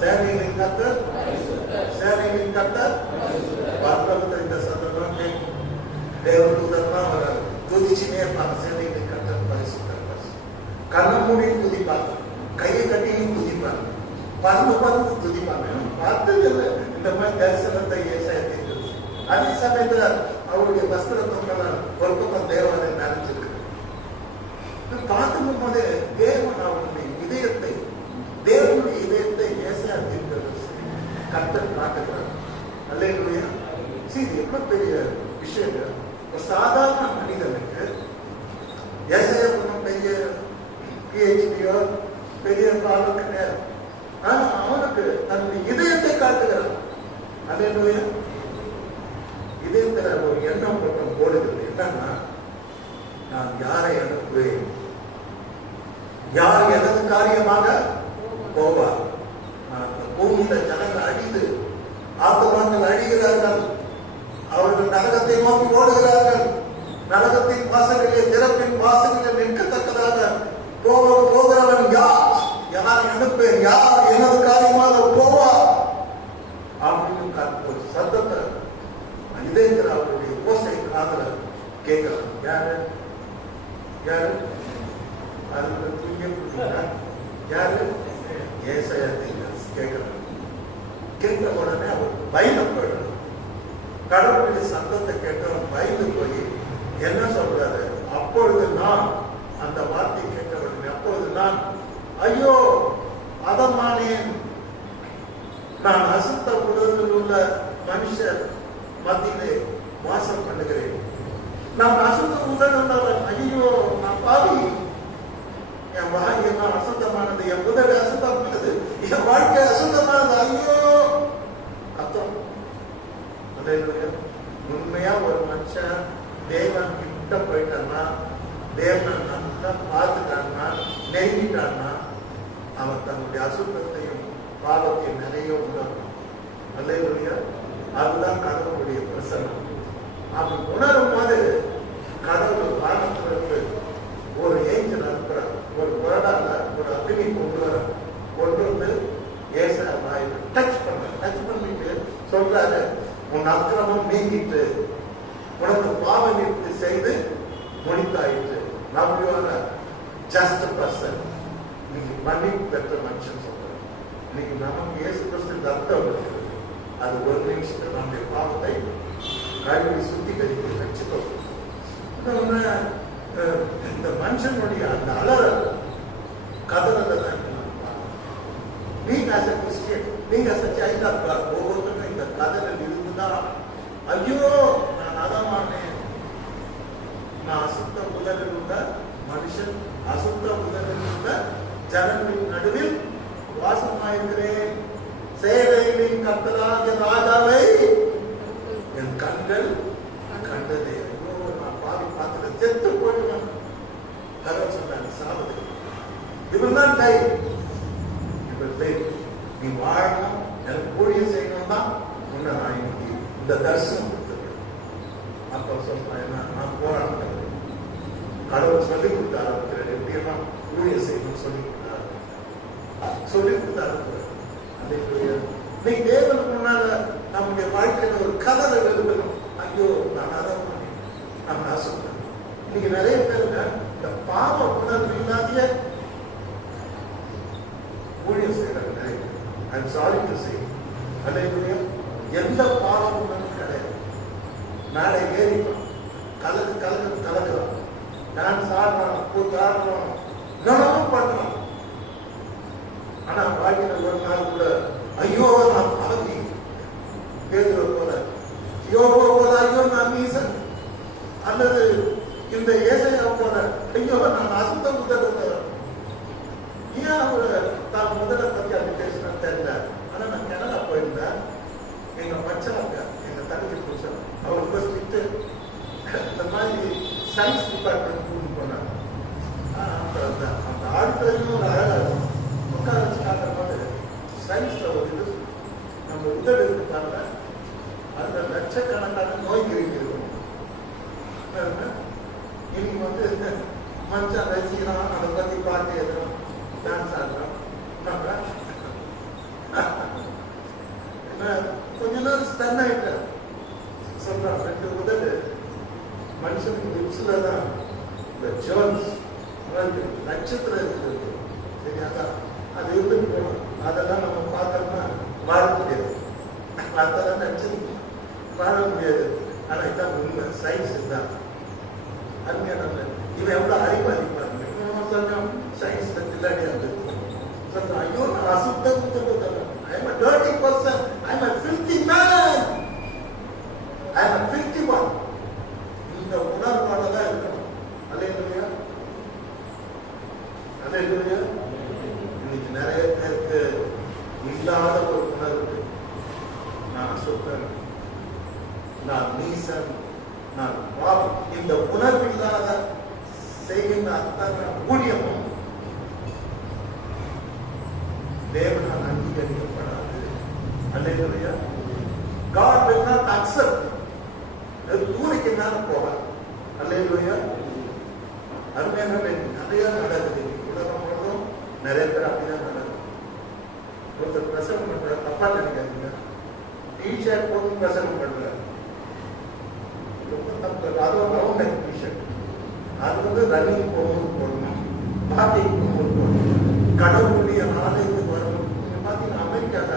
சேனைகளின் கர்த்தர், சேனைகளின் கர்த்தர். பரலோகத்தில் இந்த சத்தம் கேட்கும். தேவதூதர்லாம் வர துதிச்சுனே இருப்பாங்க. சேனைகளின் கர்த்தர் பரிசுத்தர், பரிசுத்தர். கண்ணை மூடி துதிப்பாங்க, கையை கட்டியும் துதிப்பாங்க, பறந்து துதிப்பாங்க. பார்த்தது இந்த மாதிரி தரிசனத்தை ஏசாயா தீர்க்கதரிசி. அதே சமயத்துல அவருடைய வஸ்திரத்தொங்கல ஒரு பக்கம் தேவாலயம் நிறைஞ்சிருக்கு. பார்க்கும் போது தேவன் அவருடைய இதயத்தை, தேவனுடைய இதயத்தை ஏசாயா தீர்க்கதரிசி கர்த்தர் காட்டுகிறார். அல்லேலூயா. இது எவ்வளவு பெரிய விஷயம். ஒரு சாதாரண மனிதனுக்கு ஏசாயா பெரிய PhD-யோ பெரிய பாடம் கிடையாது. ஆனா அவனுக்கு தன்னுடைய இதயத்தை காட்டுகிறான். அல்லேலூயா. இதயத்துல ஒரு எண்ணம் பட்டம் போடுகிறது. என்னன்னா, நான் யாரை அனுப்புவேன், யார் எனது காரியமாக போவார். பூமியில ஜனங்கள் அழிந்து ஆத்மாக்கள் அழிகிறார்கள். அவர்கள் நரகத்தை நோக்கி ஓடுகிறார்கள். நரகத்தின் வாசலிலே, திறப்பின் வாசலிலே நிற்கத்தக்கதாக போகிறவன் யார், யாரை அனுப்பேன், யார் எனது காரியமாக போவார் அப்படின்னு ஒரு சத்தத்தை இதயத்தில் அவருடைய ஓசை காதல கேட்கலாம். யாரு யாரு அதுக்கு தூங்க யாரு? ஏசாயா தீர்க்கதரிசி கேட்கலாம். கேட்ட உடனே அவர் பயந்து போயிடணும். கடவுளுடைய சத்தத்தை கேட்டவன் பயந்து போய் என்ன சொல்றாரு? அப்பொழுது நான், அந்த வார்த்தை கேட்டவன், அப்பொழுது நான் ஐயோ அதமானேன், நான் அசுத்த உடலில் உள்ள மனுஷர் மத்தியிலே வாசம் பண்ணுகிறேன். நான் அசுத்த உடல் உள்ளவன். ஐயோ நான் பாவி, என் வாய் எல்லாம் அசுத்தமானது, என் உதடு அசுத்தமானது, என் வாழ்க்கை அசுத்தமானது. ஐயோ அர்த்தம். உண்மையா ஒரு மனுஷன் தேவன் கிட்ட போயிட்டான்னா, தேவன் நல்லா பார்த்துட்டான்னா, நெருங்கிட்டான்னா, அவன் தன்னுடைய அசுத்தத்தையும் பாவத்தையும் நிறைய உணரணும். அல்லேலூயா. அதுதான் கடவுளுடைய பிரசன்னம். அவன் உணரும் போது கடவுள் வானத்திலிருந்து ஒரு ஏஞ்சல் அனுப்புறார். ஒரு குரடால ஒரு அக்னி கொண்டு வந்து ஏசாயா வாயில டச் பண்ணிட்டு சொல்றாரு, உன் அக்கிரமம் நீங்கிட்டு, உனக்கு பாவ நிறுத்தி செய்து முடித்தாயிற்று. நம்மளோட ஜஸ்ட் பர்சன், இன்னைக்கு மன்னிப்பு பெற்ற மனுஷன் சொல்றாரு. இன்னைக்கு நமக்கு இயேசு கிறிஸ்து ரத்தம் இருக்குது. அது ஒரு நிமிஷத்துல நம்முடைய பாவத்தை கழுவி சுத்திகரித்து வச்சுக்கோ. இந்த மனுஷனுடைய அந்த அலறல் கதறல தான் நீங்க as a Christian, நீங்க as a child of God, ஒவ்வொருத்தரும் இந்த கதறல் இருந்துதான், ஐயோ நான் அதமானேன், நான் அசுத்த உதலில் உள்ள மனுஷன், அசுத்த உதலில் உள்ள ஜனங்களின் நடுவில் வாசமாயிருக்கிறேன். சேனைகளின் கர்த்தராகிய ராஜாவை என் கண்கள் கண்டதே. ஐயோ நான் பாவி பார்த்துட்டு செத்து போயிடுவேன். கடவுள் சொன்னாங்க, சாவது இவன் தான் டை, நீ வாழணும், எனக்கு ஊழியம் செய்யணும் தான் உன்னை நான் இன்னைக்கு இந்த தரிசனம் கொடுத்துருக்கேன். அப்போ சொல்றேன், நான் போராடுறேன். கடவுள் சொல்லிக் கொடுத்து ஆரம்பிக்கிறேன், எப்படியெல்லாம் ஊழியம் செய்யணும்னு சொல்லி கொடுத்தாரு. சொல்லி கொடுத்து ஆரம்பிக்கிறேன். இன்னைக்கு தேவனுக்கு முன்னால நம்முடைய வாழ்க்கையில ஒரு கதலை எழுதணும். ஐயோ நான் அதான் பண்ணேன், நான் ஆசைப்பட்டேன். இன்னைக்கு நிறைய பேருங்க இந்த பாவ உணர்வு இல்லாத ஊழியம் செய்யறாங்க. ஐம் சாரி டு சே, எந்த பாவ உணர்வும் கிடையாது. மேலே ஏறிப்பான், கலக்குறான், டான்ஸ் ஆடுறான், கூத்து ஆடுறான், கனமும் பண்றான். ஆனா வாழ்க்கையில ஒரு நாள் கூட ஐயோ நான் பாவி, பேதுரு போல யோபு போல ஐயோ நான் ஈசன், அல்லது இந்த ஏசையா போல ஐயோ நான் அசுத்த முதல். ஏன் அவரு தான் முதலை பத்தி அப்படி பேசினா தெரியல. ஆனா நான் கனடா போயிருந்தேன். எங்க மச்சனாங்க, எங்க தங்கச்சி புருஷன், அவர் ரொம்ப ஸ்ட்ரிக்ட். இந்த மாதிரி சயின்ஸ் டிபார்ட்மெண்ட் கூட்டு போனாங்க. அந்த ஆட்களும் ஒரு அழகா உட்கார வச்சு காட்டுற போது சயின்ஸ்ல ஒரு இது நம்ம உதவி இருக்காங்க. அதுல லட்சக்கணக்கான நோய் கிருமி. இன்னைக்கு வந்து மனுஷன் ரசிக்கிறான், அதை பத்தி பாட்டு எழுதுறோம், டான்ஸ் ஆடுறோம். கொஞ்ச நேரம் ஸ்டன் ஆயிட்ட சொல்றான். 2 உதடு மனுஷனுக்கு லிப்ஸ்ல தான் இந்த ஜோன்ஸ் நட்சத்திரம் இருக்குது. சரியா? அது இருந்துட்டு போகணும். அதெல்லாம் நம்ம பார்த்தோம்னா வாழ முடியாது. அதெல்லாம் நினைச்சு வாழ முடியாது. ஆனா இதான் உண்மை, சயின்ஸ் தான். அருமையான இவன் எவ்வளவு அறிவாளிப்பாங்க. சயின்ஸ்ல தில்லாடி இருந்தது. ஐயோ நான் அசுத்தம், I am a dirty person, I am a filthy man, I am a filthy one. இந்த உணர்வோட தான் இருக்கணும். அல்லேலூயா, அல்லேலூயா. இன்னைக்கு நிறைய பேருக்கு இல்லாத ஒரு உணர்வு. நான் சொல்றேன், நான் நீசன், நான் பாவி. இந்த உணர்வு இல்லாத செய்கின்ற அத்தனை ஊழியமும் தேவனால் அங்கீகரிக்கப்படாது. அல்லேலூயா. God will not accept. தூரிக்கு மேல போகாது. அல்லேலூயா. அருமையான நிறைய நடக்குது. உலகம் முழுவதும் நிறைய பேர் அப்படிதான் நடக்குது. ஒருத்தர் பிரசவம் பண்ற, தப்பா நினைக்காதீங்க, டிஷர்ட் போட்டு பிரசவம் பண்ற, ரொம்ப தப்பு. அது வந்து அவங்க டிஷர்ட், அது வந்து ரன்னிங் போகும்போது போடணும், பாத்திக்கு போகும்போது போடணும், கடவுளுடைய ஆலயத்துக்கு வரணும். நீங்க பாத்தீங்கன்னா அமெரிக்கால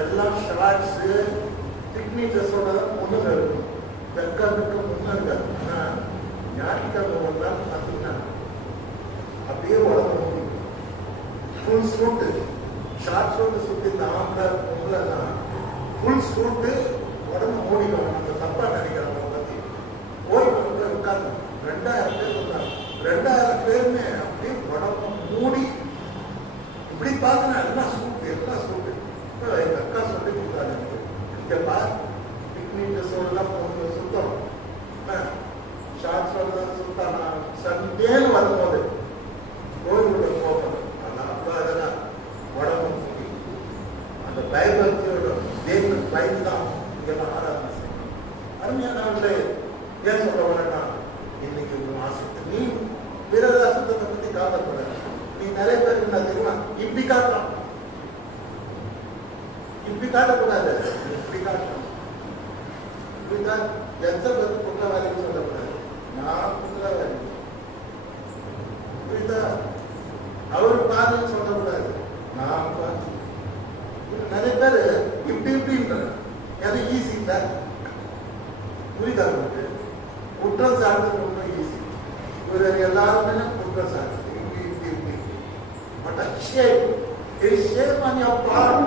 எல்லாம் ஷார்ட்ஸ் பிக்னி ட்ரெஸ்ஸோட பொண்ணுங்க இருக்கும். பெண்களுக்கு முன்னாங்க. ஆனா ஞாயிற்றுக்கிழமை ஒரு நாள் பார்த்தீங்கன்னா அப்படியே உடம்பு மூடி ஃபுல் சூட்டு, ஷார்ட் சூட்டு சுற்றி இந்த ஆம்பளை பொங்கலாம் ஃபுல் சூட்டு உடம்பு மூடிடும். நம்ம தப்பா நினைக்கிறோம். பத்தி போய் உட்காந்து 2000 பேர் இருந்தாங்க. 2000 பேருமே அப்படியே உடம்பு மூடி இப்படி பார்த்தனா எல்லாம் சூட்டு, எல்லாம் சூட்டு. எங்க அக்கா சொல்லி கொடுத்தாங்க, இங்க பார் பிக்னிக் ட்ரெஸ்ஸோடலாம் பொண்ணு சுத்தம், ஷார்ட்ஸோட சுத்தம். நான் சண்டேன்னு வரும்போது கோயிலோட போகணும். ஆனால் அப்போ அதெல்லாம் உடம்பு மூடி அந்த பயபக்தியோட தேவனுக்கு பயந்து தான் இங்கெல்லாம் ஆராதனை செய்யணும். அருமையானவர்களே, ஏன் சொல்ல வரேன்னா, இன்னைக்கு ஒரு ஆசத்தை நீ பிறர் அசுத்தத்தை பத்தி காட்டக்கூடாது. நீ நிறைய பேருக்கு நான் தெரியுமா இப்படி காட்டலாம், இப்படி காட்டக்கூடாது, இப்படி காட்டணும். இப்படிதான் எந்த குற்றவாளின்னு சொல்லக்கூடாது. நான் குற்றவாளி, இப்படிதான் அவரு பாருன்னு சொல்லக்கூடாது, நான் பார்த்து. நிறைய பேரு இப்படி இப்படின்ற எது ஈஸி தான் புரியுதா உங்களுக்கு? குற்றம் சார்ந்தது ரொம்ப ஈஸி. இவர் எல்லாருமே குற்றம் சார்ந்தது இப்படி இப்படி இப்படி. But shame, there is shame on your part.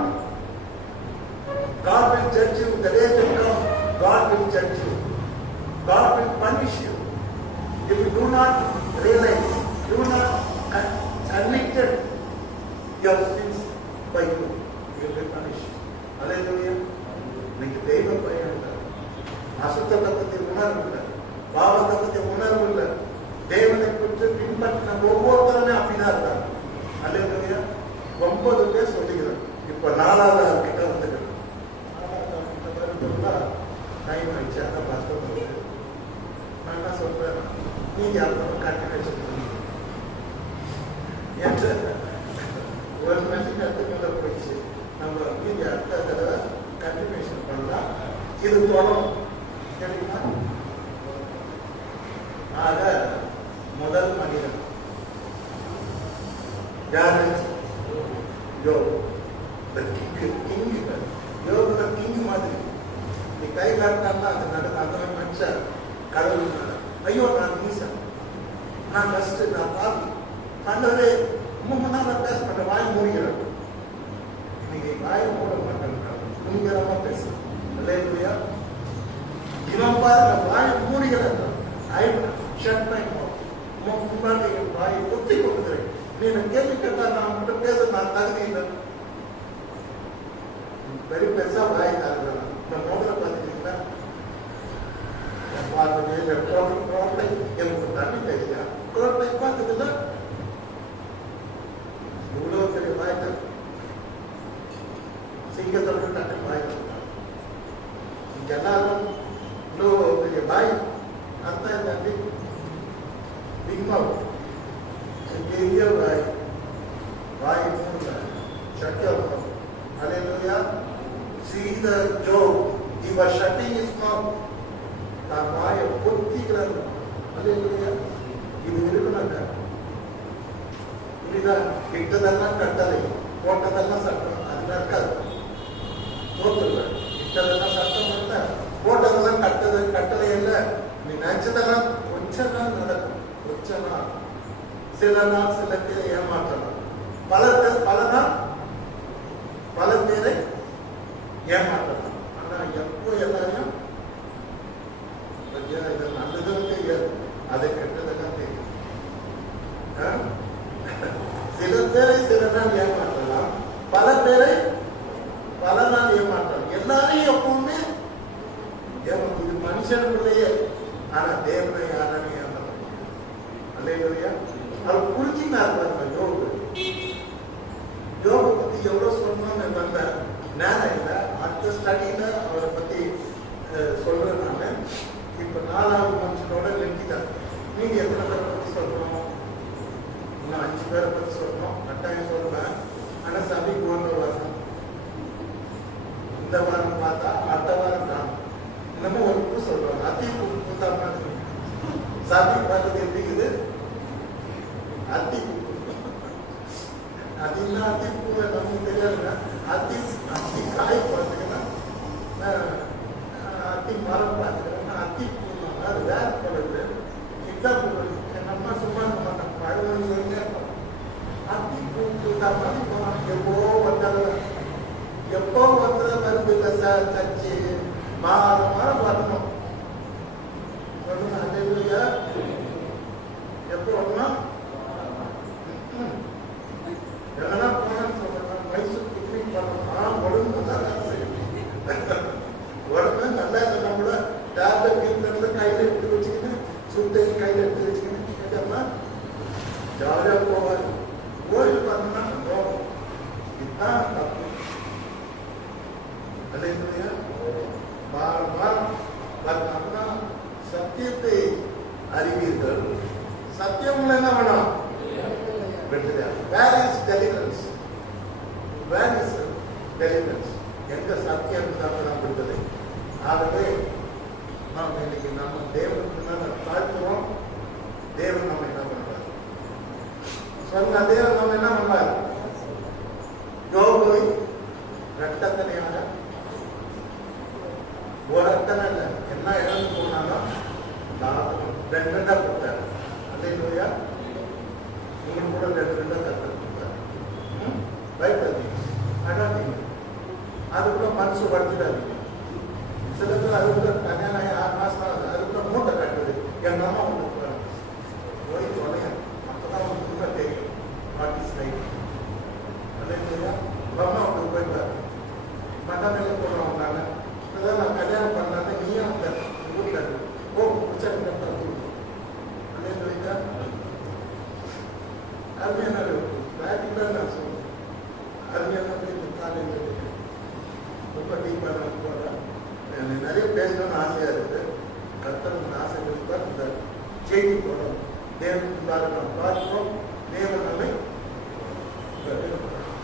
God will judge you. The day will come, God will judge you. God will punish you. If you do not realize, do not admit your sins by you, you will be punished. Hallelujah. இன்னைக்கு தெய்வ பயம் இல்லை, அசுத்தத்தை பற்றி உணர்வு இல்லை, பாவத்தை பற்றி உணர்வு இல்லை. தேவனை குறித்து பின்பற்றின ஒவ்வொருத்தருமே அப்படிதான் இருக்காங்க. அல்லேலூயா. 9 பேர் சொல்லிக்கிறேன். இப்ப 4வது கிட்ட வந்துக்கிறேன். 4வது கிட்ட டைம் ஆயிடுச்சு. அதான் பாஸ்டர் வந்து நான் என்ன சொல்றேன், நீங்க யாரும் கட்டி வச்சுருக்கீங்க. ஒரு மணி நேரத்துக்கு மேலே போயிடுச்சு. நம்ம மீதி அடுத்த தடவை கண்டினியூஷன் பண்ணலாம். இது தொடரும் சரிங்களா? ஆக முதல் மனிதன் யாரு? யோபு. யோபு கிங் மாதிரி. நீ கை காட்டினா அது அந்த மனுஷன் கடவுள் ஐயோ நான் நீசன், நான் கஷ்ட, நான் பாவி கண்டதே முன்னா நான் பேச மாட்டேன், வாய் மூடிக்கிறேன். இன்னைக்கு வாய் மூட மாட்டேன், துணிகரமா பேசுறேன். இல்லையா? இவன் பாருங்க வாய் மூடிக்கிறேன். ஐ ஷட் மை மவுத். முன்னாடி வாயை ஒத்தி கொடுக்குறேன். நீ கேள்வி கேட்டா நான் மட்டும் பேச நான் தகுதி இல்லை. பெரிய பெருசா வாய் தருகிறேன். இந்த மோதிர பார்த்துக்கிட்டீங்களா? எனக்கு தண்ணி தெரியா குரோட்டை பார்த்ததுல இவ்வளவு பெரிய வாய் தான். சிங்கத்தோட டக்கு வாய் தான். இங்க எல்லாரும் இவ்வளவு பெரிய வாய் அர்த்தம் தம்பி பிக்மவுத் பெரிய வாய் வாய் மூணு சட்டம். Hallelujah. See the Job. He was shutting his mouth. தான் வாயை பொத்திக்கிறார். Hallelujah. இது இருக்கணுங்க. இதுதான் இட்டதெல்லாம் கட்டளை, போட்டதெல்லாம் சட்டம். அது இருக்காது. தோத்துருவேன். இட்டதெல்லாம் சட்டம் இல்ல, போட்டதெல்லாம் கட்டளை இல்லை. நீ நினைச்சதெல்லாம் கொஞ்ச நாள் நடக்கும். கொஞ்ச நாள், சில நாள் சில பேரை ஏமாற்றலாம். பல நாள் பல பேரை ஏமாற்றலாம். ஆனா எப்போ எல்லாரையும் இது நல்லதும் தெரியாது, அதை கெட்டதெல்லாம் தெரியும். சில பேரை சில நாள் ஏமாற்றலாம், பல பேரை பல நாள் ஏமாற்றலாம். எல்லாரையும் எப்பவுமே இது மனுஷனுக்குள்ளேயே. ஆனா தேவனை யாரும் ஏமாற்றலாம். அல்லேலூயா. அவர் புரிஞ்சுனார். யோபு யோபை பத்தி எவ்வளவு சொல்லணும்னு வந்த நேரம் இல்லை. அடுத்த ஸ்டடியில அவரை பத்தி சொல்றேன். நான் இப்ப 4வது மனுஷனோட நிறுத்திட்டேன். நீங்க எத்தனை பேரை பத்தி சொல்லணும்? இன்னும் 5 பேரை பத்தி சொல்லணும். கட்டாயம் சொல்றேன். ஆனா சபைக்கு ஒன்று வரணும். இந்த வாரம் பார்த்தா அடுத்த வாரம் தான் இன்னமும் ஒரு சொல்றோம். அத்தி புத்தா மாதிரி சபைக்கு பார்த்தது எப்படிங்குது? அத்தி அது இல்லை. அத்தி பூவை நமக்கு தெரியாதுங்க. அத்தி காய் பார்த்துக்கன்னா, அத்தி மரம் பார்த்துக்கன்னா அத்தி பூ அது வேற படுது. எக்ஸாம்பிள் நம்ம சும்மா மாட்டோம், பழமொழி சொல்லிட்டே இருப்போம். அத்தி பூ பூத்தா மாதிரி போனோம். எப்போ வந்து வருது இல்லை சார் சர்ச்சு மாதம் வரணும். சொல்லுங்க அல்லேலூயா. எப்போ வரணும்? எங்கன்னா போனேன்னு சொல்றேன். மைசூர் பிக்னிக் பண்ணணும். உடம்பு நல்லா வேலை செய்யணும். உடம்பு நல்லா இருந்தா கூட டேப்லெட் இருக்கிறது கையில் எடுத்து வச்சுக்கிட்டு, சுத்தை கையில் எடுத்து வச்சுக்கிட்டு கேட்டோம்னா ஜாலியா போவாரு. கோயில் பார்த்தோம்னா போவோம். இதுதான் தப்பு. அல்லேலூயா. பார்த்தோம்னா சத்தியத்தை அறிவீர்கள். சத்தியம் என்ன வேணும்? Where is deliverance? Where is deliverance? எங்க சத்தியம் தான் விடுதலை. ஆகவே நாம் இன்னைக்கு நம்ம தேவனுக்கு தாழ்த்துறோம். தேவன் நம்ம என்ன பண்றாரு? சொன்ன தேவன் நம்ம என்ன பண்றாரு? யோபுவை ரத்தத்தனையாக ஒரு ரத்தனை இல்லை, என்ன இழந்து போனாலும் ரெண்டா கொடுத்தாரு. அல்லேலூயா. உங்களுக்கு கூட ரெண்டா கற்றுக் கொடுத்தாரு. பயப்படாதீங்க, அடாதீங்க, அதுக்குள்ள மனசு வளர்த்துடாதீங்க. சில பேர் அதுக்குள்ள கல்யாணம் ஆகி 6 மாசம் ஆகுது, அதுக்குள்ள மூட்டை கட்டுறது. எங்க அம்மா உங்களுக்கு போய் தொலைய, அப்பதான் உங்களுக்கு உண்மை தெரியும். What is right. அல்லேலூயா. அம்மா உங்களுக்கு போயிட்டாரு, மண்டமையில போடுறவங்க நாங்க இப்பதான் நான் கல்யாணம் பண்ணாங்க. நீயும் அந்த ஊர்ல ஓ பிடிச்சா அல்லேலூயா. அருமையான பிராக்டிக்கலா நான் சொல்றேன். அருமையான காலையில் ரொம்ப டீப்பாக போகிறேன். நிறைய பேசணும்னு ஆசையாக இருக்குது. கர்த்தர் ஆசை இருந்தால் இந்த செய்தி போடணும். தேவனுக்கு நாம் பார்க்கிறோம். தேவன் நம்மை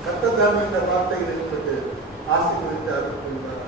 கர்த்தர் தாமே இந்த வார்த்தைகளை உங்களுக்கு ஆசீர்வதித்தார் என்பார்.